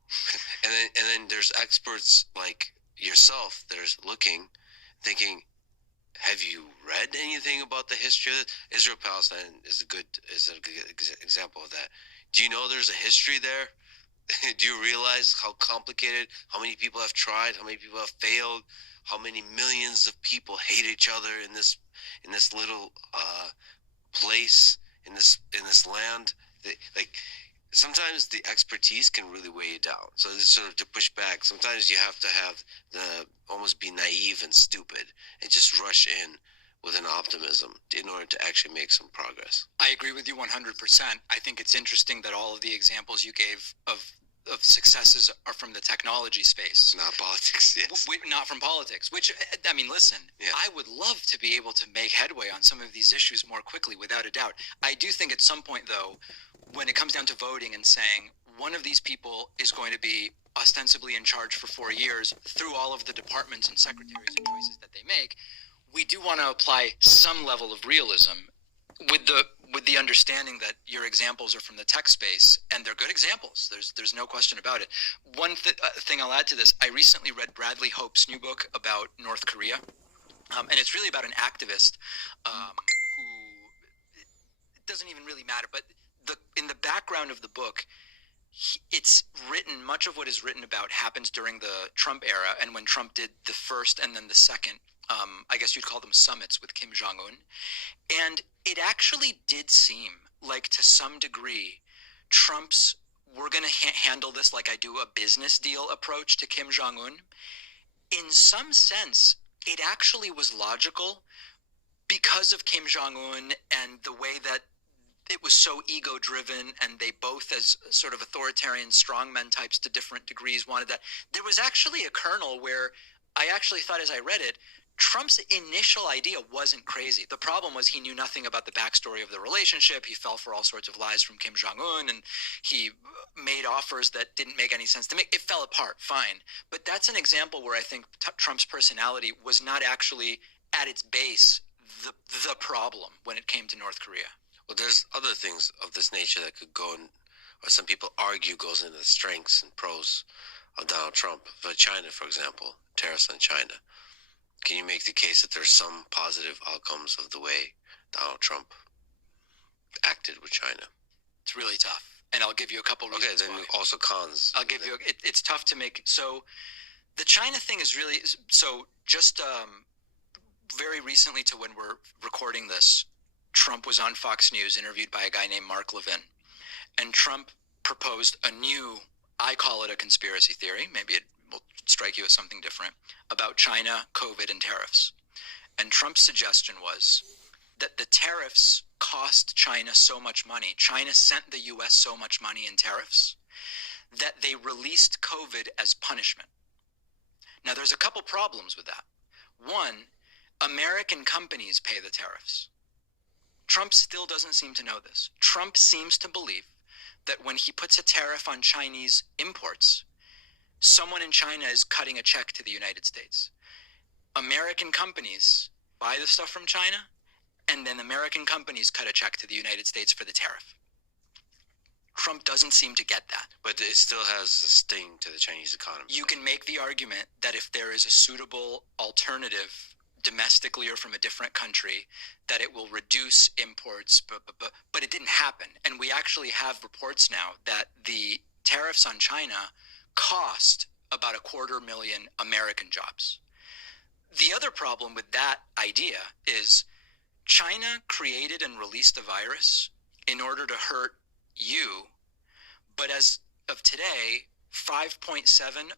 and then there's experts like yourself that are looking, thinking, have you read anything about the history of it? Israel Palestine is a good example of that. Do you know there's a history there? Do you realize how complicated, how many people have tried, how many people have failed, how many millions of people hate each other in this little place, in this land? Like, sometimes the expertise can really weigh you down. So this sort of to push back. Sometimes you have to have almost be naive and stupid and just rush in with an optimism in order to actually make some progress. I agree with you 100%. I think it's interesting that all of the examples you gave of successes are from the technology space. Not politics, yes. Not from politics, which, I mean, listen, yeah. I would love to be able to make headway on some of these issues more quickly, without a doubt. I do think at some point, though, when it comes down to voting and saying one of these people is going to be ostensibly in charge for 4 years through all of the departments and secretaries and choices that they make, we do want to apply some level of realism with the understanding that your examples are from the tech space, and they're good examples. There's no question about it. One thing I'll add to this, I recently read Bradley Hope's new book about North Korea, and it's really about an activist who, it doesn't even really matter, but in the background of the book, it's written, much of what is written about happens during the Trump era, and when Trump did the first and then the second, I guess you'd call them summits with Kim Jong-un. And it actually did seem like, to some degree, Trump's we're going to handle this like I do a business deal approach to Kim Jong-un. In some sense, it actually was logical because of Kim Jong-un and the way that it was so ego-driven, and they both, as sort of authoritarian strongmen types to different degrees, wanted that. There was actually a kernel where I actually thought, as I read it, Trump's initial idea wasn't crazy. The problem was he knew nothing about the backstory of the relationship. He fell for all sorts of lies from Kim Jong-un, and he made offers that didn't make any sense to make. It fell apart, fine. But that's an example where I think Trump's personality was not actually, at its base, the problem when it came to North Korea. Well, there's other things of this nature that could go in, or some people argue goes into the strengths and pros of Donald Trump. For China, for example, tariffs on China. Can you make the case that there's some positive outcomes of the way Donald Trump acted with China? It's really tough, and I'll give you a couple reasons. Okay, then why. Also cons. I'll give you. It's tough to make. So, the China thing is really so. Just very recently, to when we're recording this, Trump was on Fox News, interviewed by a guy named Mark Levin, and Trump proposed a new, I call it a conspiracy theory. Maybe it will strike you as something different, about China, COVID, and tariffs. And Trump's suggestion was that the tariffs cost China so much money, China sent the U.S. so much money in tariffs, that they released COVID as punishment. Now, there's a couple problems with that. One, American companies pay the tariffs. Trump still doesn't seem to know this. Trump seems to believe that when he puts a tariff on Chinese imports, someone in China is cutting a check to the United States. American companies buy the stuff from China, and then American companies cut a check to the United States for the tariff. Trump doesn't seem to get that. But it still has a sting to the Chinese economy. You can make the argument that if there is a suitable alternative domestically or from a different country, that it will reduce imports, but it didn't happen. And we actually have reports now that the tariffs on China cost about 250,000 American jobs. The other problem with that idea is China created and released a virus in order to hurt you, but as of today, 5.7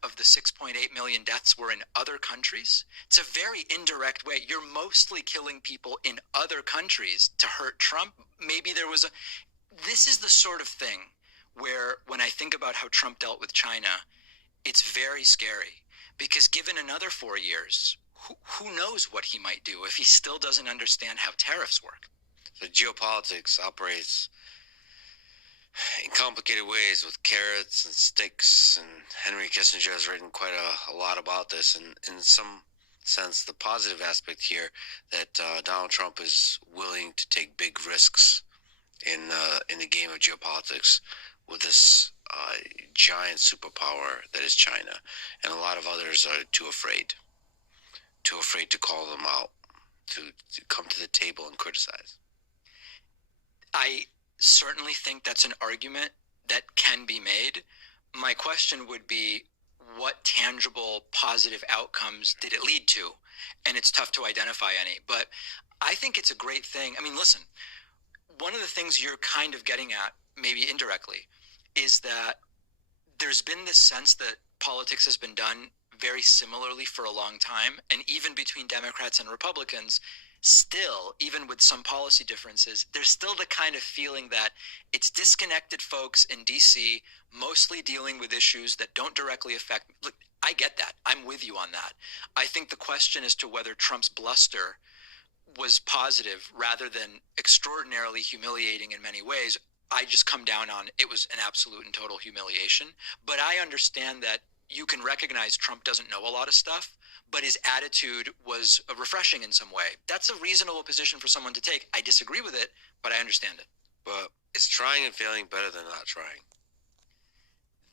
of the 6.8 million deaths were in other countries. It's a very indirect way. You're mostly killing people in other countries to hurt Trump. Maybe there was this is the sort of thing where when I think about how Trump dealt with China, it's very scary, because given another 4 years, who knows what he might do if he still doesn't understand how tariffs work. So geopolitics operates in complicated ways with carrots and sticks, and Henry Kissinger has written quite a lot about this, and in some sense the positive aspect here that Donald Trump is willing to take big risks in the game of geopolitics with this giant superpower that is China, and a lot of others are too afraid to call them out. to come to the table and criticize. I certainly think that's an argument that can be made. My question would be, what tangible positive outcomes did it lead to? And it's tough to identify any, but I think it's a great thing. I mean, listen, one of the things you're kind of getting at, maybe indirectly, is that there's been this sense that politics has been done very similarly for a long time, and even between Democrats and Republicans, still, even with some policy differences, there's still the kind of feeling that it's disconnected folks in DC, mostly dealing with issues that don't directly affect. Look, I get that. I'm with you on that. I think the question as to whether Trump's bluster was positive rather than extraordinarily humiliating in many ways, I just come down on it was an absolute and total humiliation. But I understand that you can recognize Trump doesn't know a lot of stuff, but his attitude was refreshing in some way. That's a reasonable position for someone to take. I disagree with it, but I understand it. But is trying and failing better than not trying?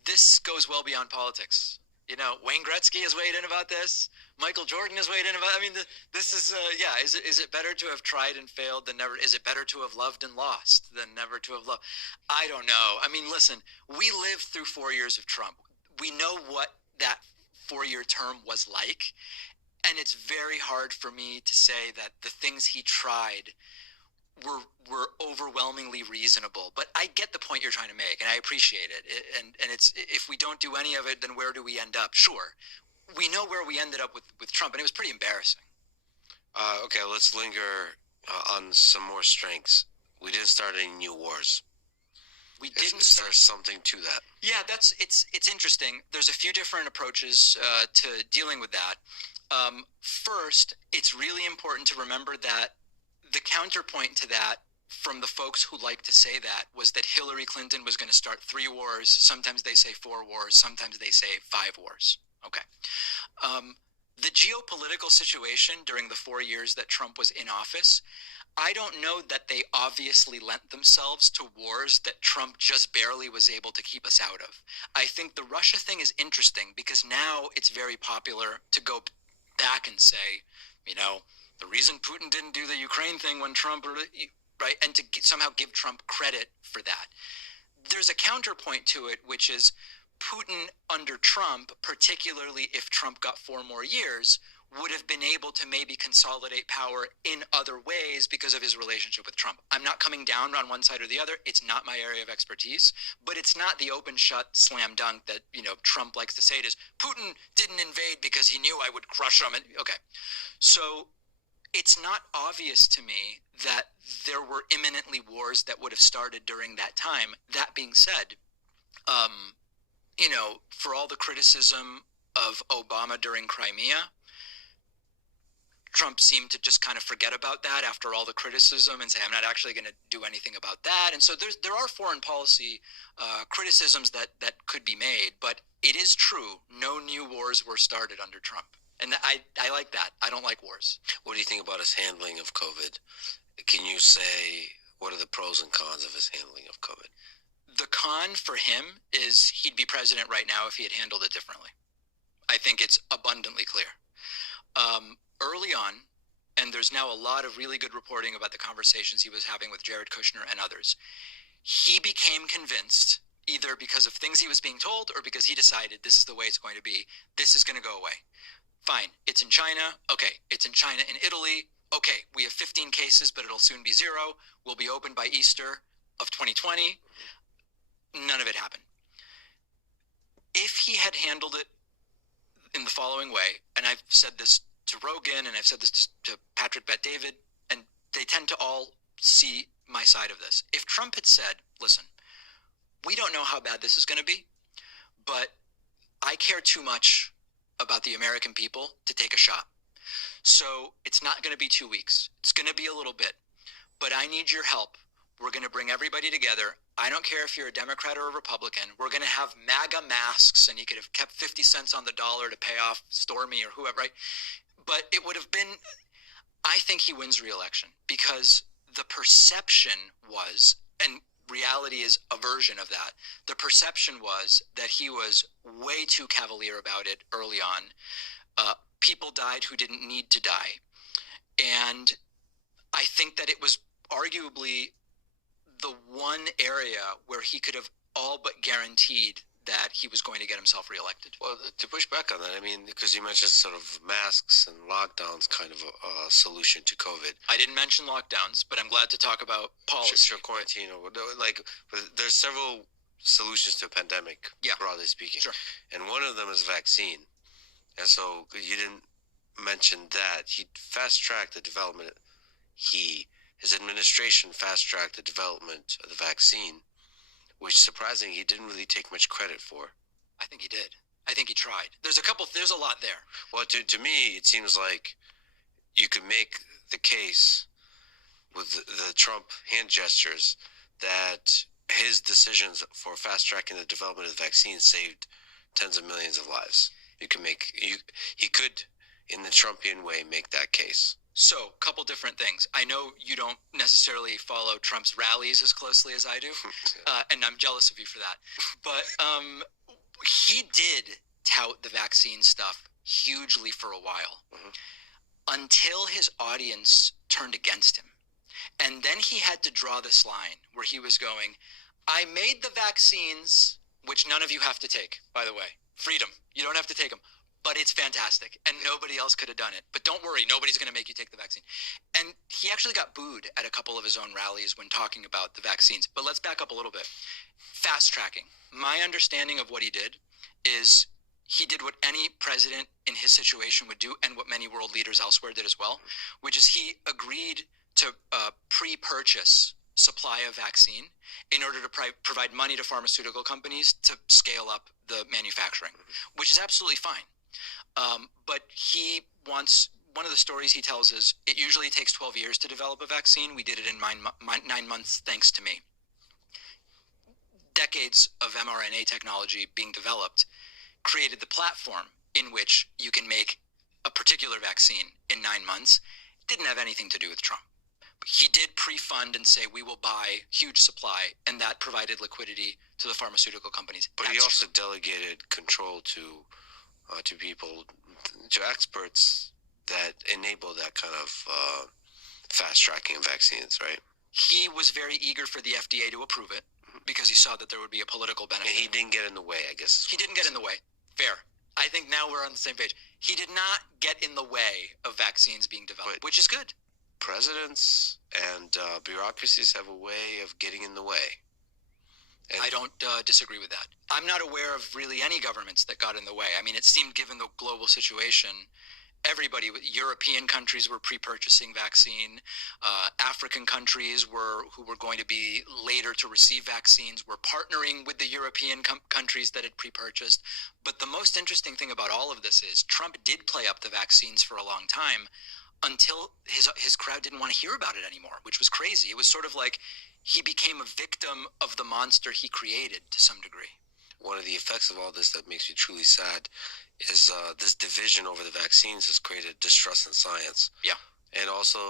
This goes well beyond politics. You know, Wayne Gretzky has weighed in about this. Michael Jordan has weighed in about. I mean, this is yeah. Is it better to have tried and failed than never? Is it better to have loved and lost than never to have loved? I don't know. I mean, listen, we lived through 4 years of Trump. We know what that 4-year term was like, and it's very hard for me to say that the things he tried were overwhelmingly reasonable. But I get the point you're trying to make, and I appreciate it. And it's, if we don't do any of it, then where do we end up? Sure, we know where we ended up with Trump, and it was pretty embarrassing. Okay, let's linger on some more strengths. We didn't start any new wars. We didn't Is there something to that? Yeah, it's interesting. There's a few different approaches to dealing with that. First, it's really important to remember that the counterpoint to that from the folks who like to say that was that Hillary Clinton was going to start 3 wars. Sometimes they say 4 wars. Sometimes they say 5 wars. Okay. The geopolitical situation during the 4 years that Trump was in office, I don't know that they obviously lent themselves to wars that Trump just barely was able to keep us out of. I think the Russia thing is interesting because now it's very popular to go back and say, you know, the reason Putin didn't do the Ukraine thing when Trump, right, and to somehow give Trump credit for that. There's a counterpoint to it, which is Putin under Trump, particularly if Trump got 4 more years, would have been able to maybe consolidate power in other ways because of his relationship with Trump. I'm not coming down on one side or the other. It's not my area of expertise, but it's not the open shut slam dunk that, you know, Trump likes to say it is. Putin didn't invade because he knew I would crush him. And, okay. So it's not obvious to me that there were imminently wars that would have started during that time. That being said, you know, for all the criticism of Obama during Crimea, Trump seemed to just kind of forget about that after all the criticism and say, I'm not actually going to do anything about that. And so there are foreign policy criticisms that could be made, but it is true. No new wars were started under Trump. And I like that. I don't like wars. What do you think about his handling of COVID? Can you say, what are the pros and cons of his handling of COVID? The con for him is he'd be president right now if he had handled it differently. I think it's abundantly clear. Early on, and there's now a lot of really good reporting about the conversations he was having with Jared Kushner and others, he became convinced, either because of things he was being told or because he decided this is the way it's going to be, this is going to go away. Fine, it's in China. Okay, it's in China and Italy. Okay, we have 15 cases, but it'll soon be 0. We'll be open by Easter of 2020. None of it happened. If he had handled it in the following way, and I've said this to Rogan and I've said this to Patrick Bet-David, and they tend to all see my side of this. If Trump had said, listen, we don't know how bad this is going to be, but I care too much about the American people to take a shot. So it's not going to be 2 weeks. It's going to be a little bit, but I need your help. We're going to bring everybody together. I don't care if you're a Democrat or a Republican. We're going to have MAGA masks, and he could have kept 50 cents on the dollar to pay off Stormy or whoever, right? But it would have been, I think he wins re-election because the perception was, and reality is a version of that, the perception was that he was way too cavalier about it early on. People died who didn't need to die. And I think that it was arguably the one area where he could have all but guaranteed that he was going to get himself reelected. Well, to push back on that, I mean, because you mentioned sort of masks and lockdowns kind of a solution to COVID. I didn't mention lockdowns, but I'm glad to talk about policy. Sure, quarantine, or like, there's several solutions to a pandemic, broadly speaking. Sure. And one of them is vaccine. And so you didn't mention that. He fast-tracked the development. His administration fast-tracked the development of the vaccine, which, surprisingly, he didn't really take much credit for. I think he did. I think he tried. There's a lot there. Well, to me, it seems like you could make the case with the Trump hand gestures that his decisions for fast-tracking the development of the vaccine saved tens of millions of lives. He could, in the Trumpian way, make that case. So, couple different things. I know you don't necessarily follow Trump's rallies as closely as I do, and I'm jealous of you for that. But he did tout the vaccine stuff hugely for a while, until his audience turned against him. And then he had to draw this line where he was going, I made the vaccines, which none of you have to take, by the way. Freedom. You don't have to take them. But it's fantastic, and nobody else could have done it. But don't worry, nobody's going to make you take the vaccine. And he actually got booed at a couple of his own rallies when talking about the vaccines. But let's back up a little bit. Fast tracking. My understanding of what he did is he did what any president in his situation would do, and what many world leaders elsewhere did as well, which is he agreed to pre-purchase supply of vaccine in order to provide money to pharmaceutical companies to scale up the manufacturing, which is absolutely fine. But he wants, one of the stories he tells is, it usually takes 12 years to develop a vaccine. We did it in 9 months, thanks to me. Decades of mRNA technology being developed created the platform in which you can make a particular vaccine in 9 months. It didn't have anything to do with Trump. But he did pre-fund and say, we will buy huge supply, and that provided liquidity to the pharmaceutical companies. But he also delegated control to people, to experts that enable that kind of fast-tracking of vaccines, right? He was very eager for the FDA to approve it because he saw that there would be a political benefit. And he didn't get in the way, I guess. He didn't get in the way. Fair. I think now we're on the same page. He did not get in the way of vaccines being developed, which is good. Presidents and bureaucracies have a way of getting in the way. And I don't disagree with that. I'm not aware of really any governments that got in the way. I mean, it seemed, given the global situation, everybody, European countries were pre-purchasing vaccine. African countries who were going to be later to receive vaccines were partnering with the European countries that had pre-purchased. But the most interesting thing about all of this is Trump did play up the vaccines for a long time until his crowd didn't want to hear about it anymore, which was crazy. It was sort of like he became a victim of the monster he created to some degree. One of the effects of all this that makes me truly sad is this division over the vaccines has created distrust in science. Yeah. And also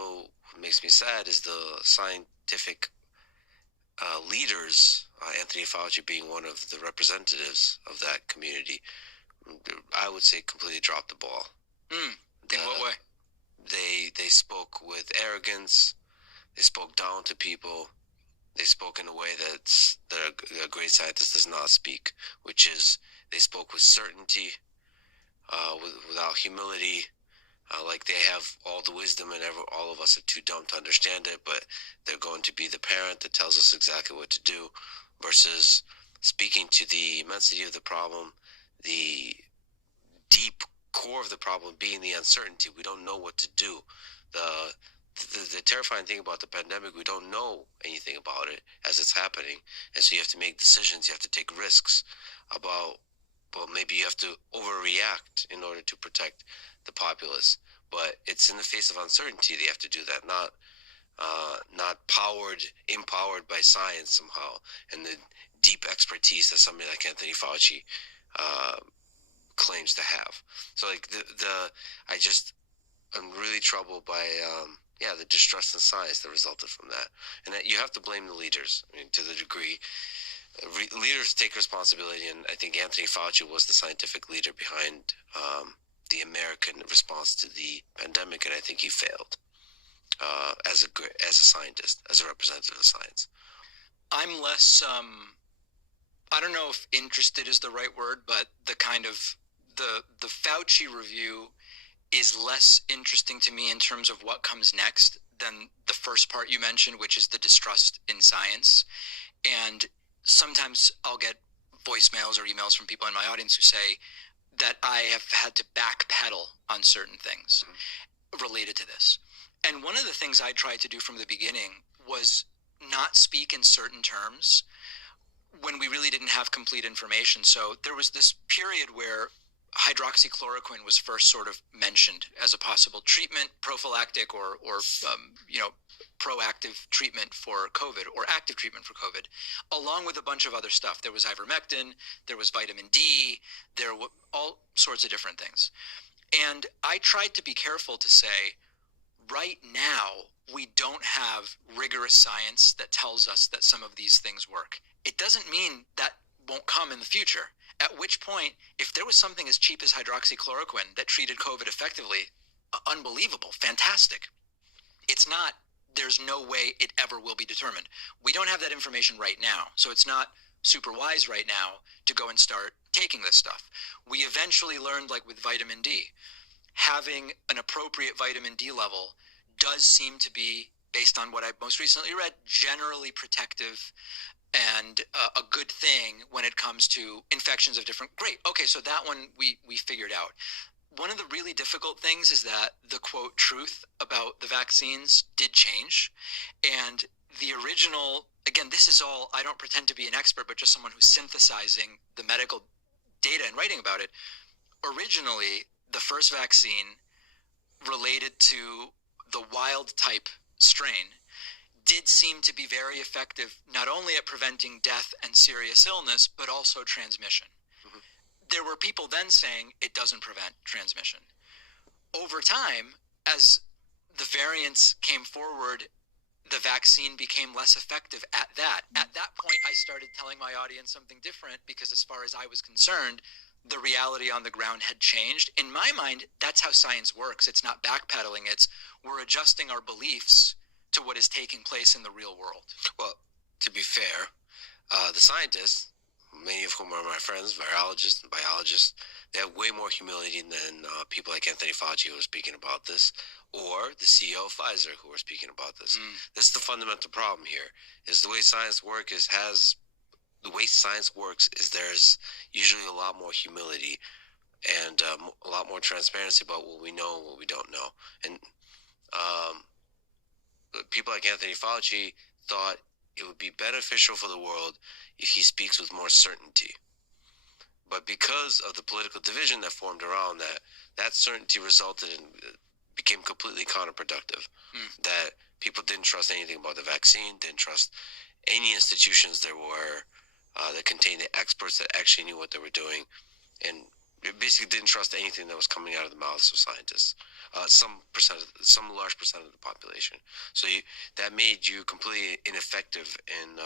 what makes me sad is the scientific leaders, Anthony Fauci being one of the representatives of that community, I would say completely dropped the ball. In what way? They spoke with arrogance. They spoke down to people. They spoke in a way that a great scientist does not speak, which is they spoke with certainty, without humility, like they have all the wisdom and all of us are too dumb to understand it, but they're going to be the parent that tells us exactly what to do, versus speaking to the immensity of the problem, the deep core of the problem being the uncertainty. We don't know what to do. The terrifying thing about the pandemic, we don't know anything about it as it's happening, and so you have to make decisions. You have to take risks about, well, maybe you have to overreact in order to protect the populace. But it's in the face of uncertainty that you have to do that, not empowered by science somehow, and the deep expertise that somebody like Anthony Fauci claims to have. So like I'm really troubled by the distrust in science that resulted from that, and that you have to blame the leaders. I mean, to the degree leaders take responsibility, and I think Anthony Fauci was the scientific leader behind the American response to the pandemic, and I think he failed. as a scientist, as a representative of science? I'm less. I don't know if interested is the right word, but the kind of the Fauci review is less interesting to me in terms of what comes next than the first part you mentioned, which is the distrust in science. And sometimes I'll get voicemails or emails from people in my audience who say that I have had to backpedal on certain things related to this. And one of the things I tried to do from the beginning was not speak in certain terms when we really didn't have complete information. So there was this period where hydroxychloroquine was first sort of mentioned as a possible treatment, prophylactic or proactive treatment for COVID, or active treatment for COVID, along with a bunch of other stuff. There was ivermectin, there was vitamin D, there were all sorts of different things. And I tried to be careful to say, right now, we don't have rigorous science that tells us that some of these things work. It doesn't mean that won't come in the future. At which point, if there was something as cheap as hydroxychloroquine that treated COVID effectively, unbelievable, fantastic. It's not, there's no way it ever will be determined. We don't have that information right now, so it's not super wise right now to go and start taking this stuff. We eventually learned, like with vitamin D, having an appropriate vitamin D level does seem to be, based on what I've most recently read, generally protective and a good thing when it comes to infections of different. Great. Okay, so that one we figured out. One of the really difficult things is that the quote truth about the vaccines did change, and the original, again, this is all, I don't pretend to be an expert, but just someone who's synthesizing the medical data and writing about it. Originally, the first vaccine related to the wild type strain did seem to be very effective, not only at preventing death and serious illness, but also transmission. Mm-hmm. There were people then saying it doesn't prevent transmission. Over time, as the variants came forward, the vaccine became less effective at that. At that point, I started telling my audience something different, because as far as I was concerned, the reality on the ground had changed. In my mind, that's how science works. It's not backpedaling. It's we're adjusting our beliefs to what is taking place in the real world. Well, to be fair, the scientists, many of whom are my friends, virologists and biologists, they have way more humility than people like Anthony Fauci, who are speaking about this, or the CEO of Pfizer, who are speaking about this. This is the fundamental problem here, is the way science works is there's usually a lot more humility and a lot more transparency about what we know and what we don't know. And people like Anthony Fauci thought it would be beneficial for the world if he speaks with more certainty. But because of the political division that formed around that, that certainty resulted in, became completely counterproductive. That people didn't trust anything about the vaccine, didn't trust any institutions that were that contained the experts that actually knew what they were doing, and basically didn't trust anything that was coming out of the mouths of scientists. Some large percent of the population. So that made you completely ineffective in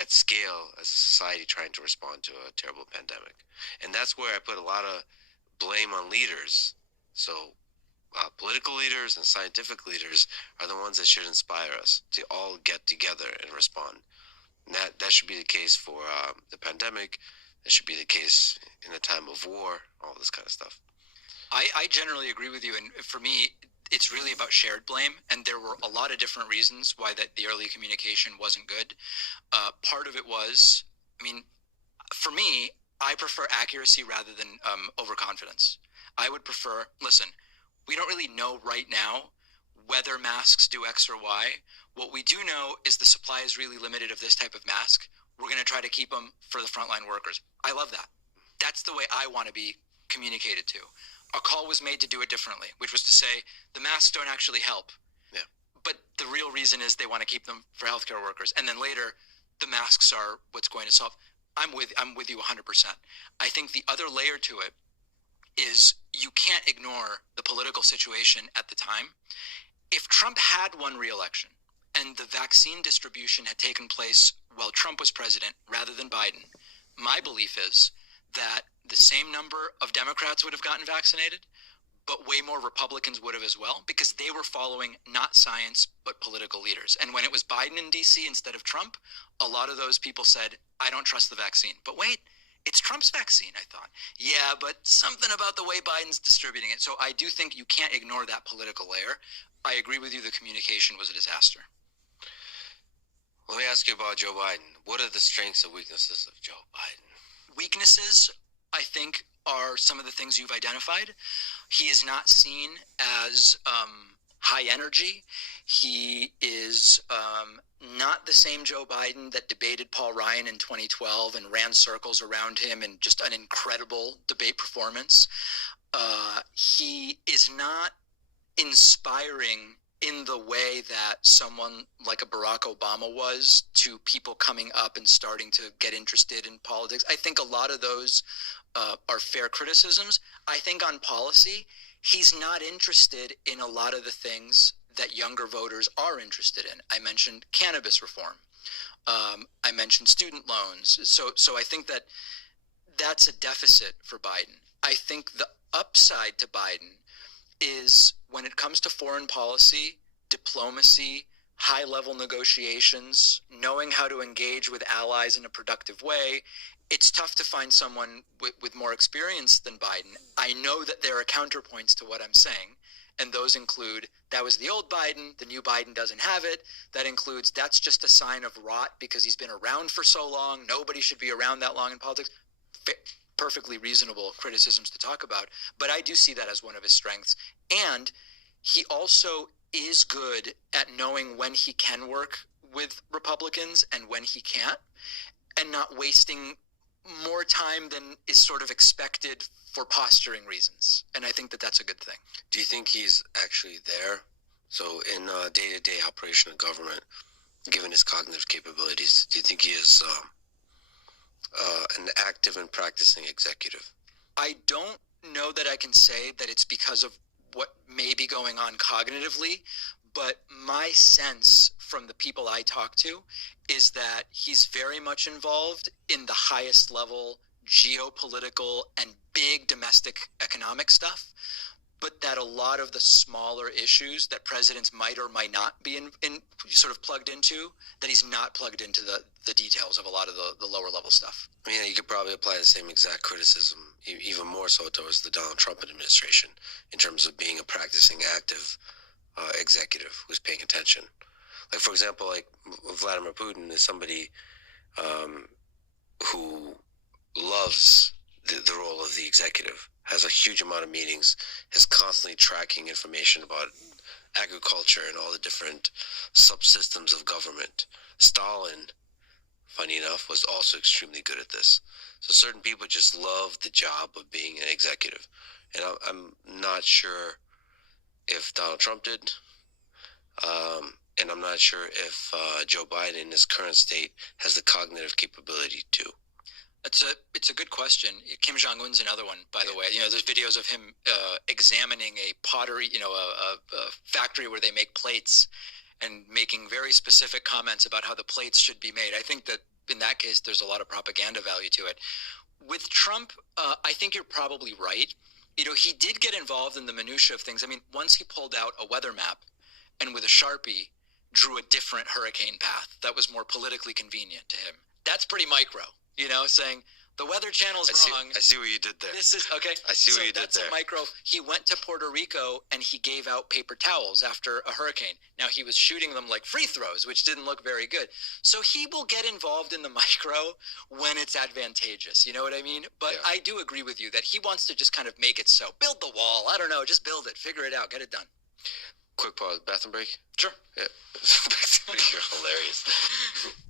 at scale as a society trying to respond to a terrible pandemic. And that's where I put a lot of blame on leaders. So political leaders and scientific leaders are the ones that should inspire us to all get together and respond. And that should be the case for the pandemic. That should be the case in a time of war, all this kind of stuff. I generally agree with you, and for me, it's really about shared blame, and there were a lot of different reasons why the early communication wasn't good. Part of it was, for me, I prefer accuracy rather than overconfidence. I would prefer, listen, we don't really know right now whether masks do X or Y. What we do know is the supply is really limited of this type of mask. We're going to try to keep them for the frontline workers. I love that. That's the way I want to be communicated to. A call was made to do it differently, which was to say the masks don't actually help. Yeah. But the real reason is they want to keep them for healthcare workers. And then later, the masks are what's going to solve. I'm with you 100%. I think the other layer to it is you can't ignore the political situation at the time. If Trump had won re-election and the vaccine distribution had taken place while Trump was president rather than Biden, my belief is that the same number of Democrats would have gotten vaccinated, but way more Republicans would have as well, because they were following not science, but political leaders. And when it was Biden in DC instead of Trump, a lot of those people said, I don't trust the vaccine. But wait, it's Trump's vaccine, I thought. Yeah, but something about the way Biden's distributing it. So I do think you can't ignore that political layer. I agree with you, the communication was a disaster. Let me ask you about Joe Biden. What are the strengths and weaknesses of Joe Biden? Weaknesses, I think, are some of the things you've identified. He is not seen as high energy. He is not the same Joe Biden that debated Paul Ryan in 2012 and ran circles around him and just an incredible debate performance. He is not inspiring in the way that someone like a Barack Obama was to people coming up and starting to get interested in politics. I think a lot of those are fair criticisms. I think on policy, he's not interested in a lot of the things that younger voters are interested in. I mentioned cannabis reform. I mentioned student loans. So I think that that's a deficit for Biden. I think the upside to Biden is when it comes to foreign policy, diplomacy, high-level negotiations, knowing how to engage with allies in a productive way, it's tough to find someone with more experience than Biden. I know that there are counterpoints to what I'm saying, and those include, that was the old Biden, the new Biden doesn't have it. That includes, that's just a sign of rot because he's been around for so long. Nobody should be around that long in politics. Perfectly reasonable criticisms to talk about, but I do see that as one of his strengths. And he also is good at knowing when he can work with Republicans and when he can't, and not wasting more time than is sort of expected for posturing reasons. And I think that that's a good thing. Do you think he's actually there? So in day-to-day operation of government, given his cognitive capabilities, do you think he is an active and practicing executive? I don't know that I can say that it's because of what may be going on cognitively, but my sense from the people I talk to is that he's very much involved in the highest level geopolitical and big domestic economic stuff, but that a lot of the smaller issues that presidents might or might not be in sort of plugged into, that he's not plugged into the details of a lot of the lower level stuff. I mean, you could probably apply the same exact criticism, even more so towards the Donald Trump administration, in terms of being a practicing active executive who's paying attention. Like, for example, like Vladimir Putin is somebody who loves the role of the executive, has a huge amount of meetings, is constantly tracking information about agriculture and all the different subsystems of government. Stalin, funny enough, was also extremely good at this. So certain people just love the job of being an executive. And I'm not sure if Donald Trump did, and I'm not sure if Joe Biden in his current state has the cognitive capability to. It's a good question. Kim Jong-un's another one, by the way. You know, there's videos of him examining a pottery, a factory where they make plates, and making very specific comments about how the plates should be made. I think that in that case, there's a lot of propaganda value to it. With Trump, I think you're probably right. You know, he did get involved in the minutia of things. I mean, once he pulled out a weather map and with a Sharpie drew a different hurricane path that was more politically convenient to him. That's pretty micro. You know, saying the Weather Channel's wrong. I see what you did there. This is okay. I see what you did there. That's a micro. He went to Puerto Rico and he gave out paper towels after a hurricane. Now he was shooting them like free throws, which didn't look very good. So he will get involved in the micro when it's advantageous. You know what I mean? But yeah. I do agree with you that he wants to just kind of make it so. Build the wall. I don't know. Just build it. Figure it out. Get it done. Quick pause. Bathroom break? Sure. Yeah. You're hilarious.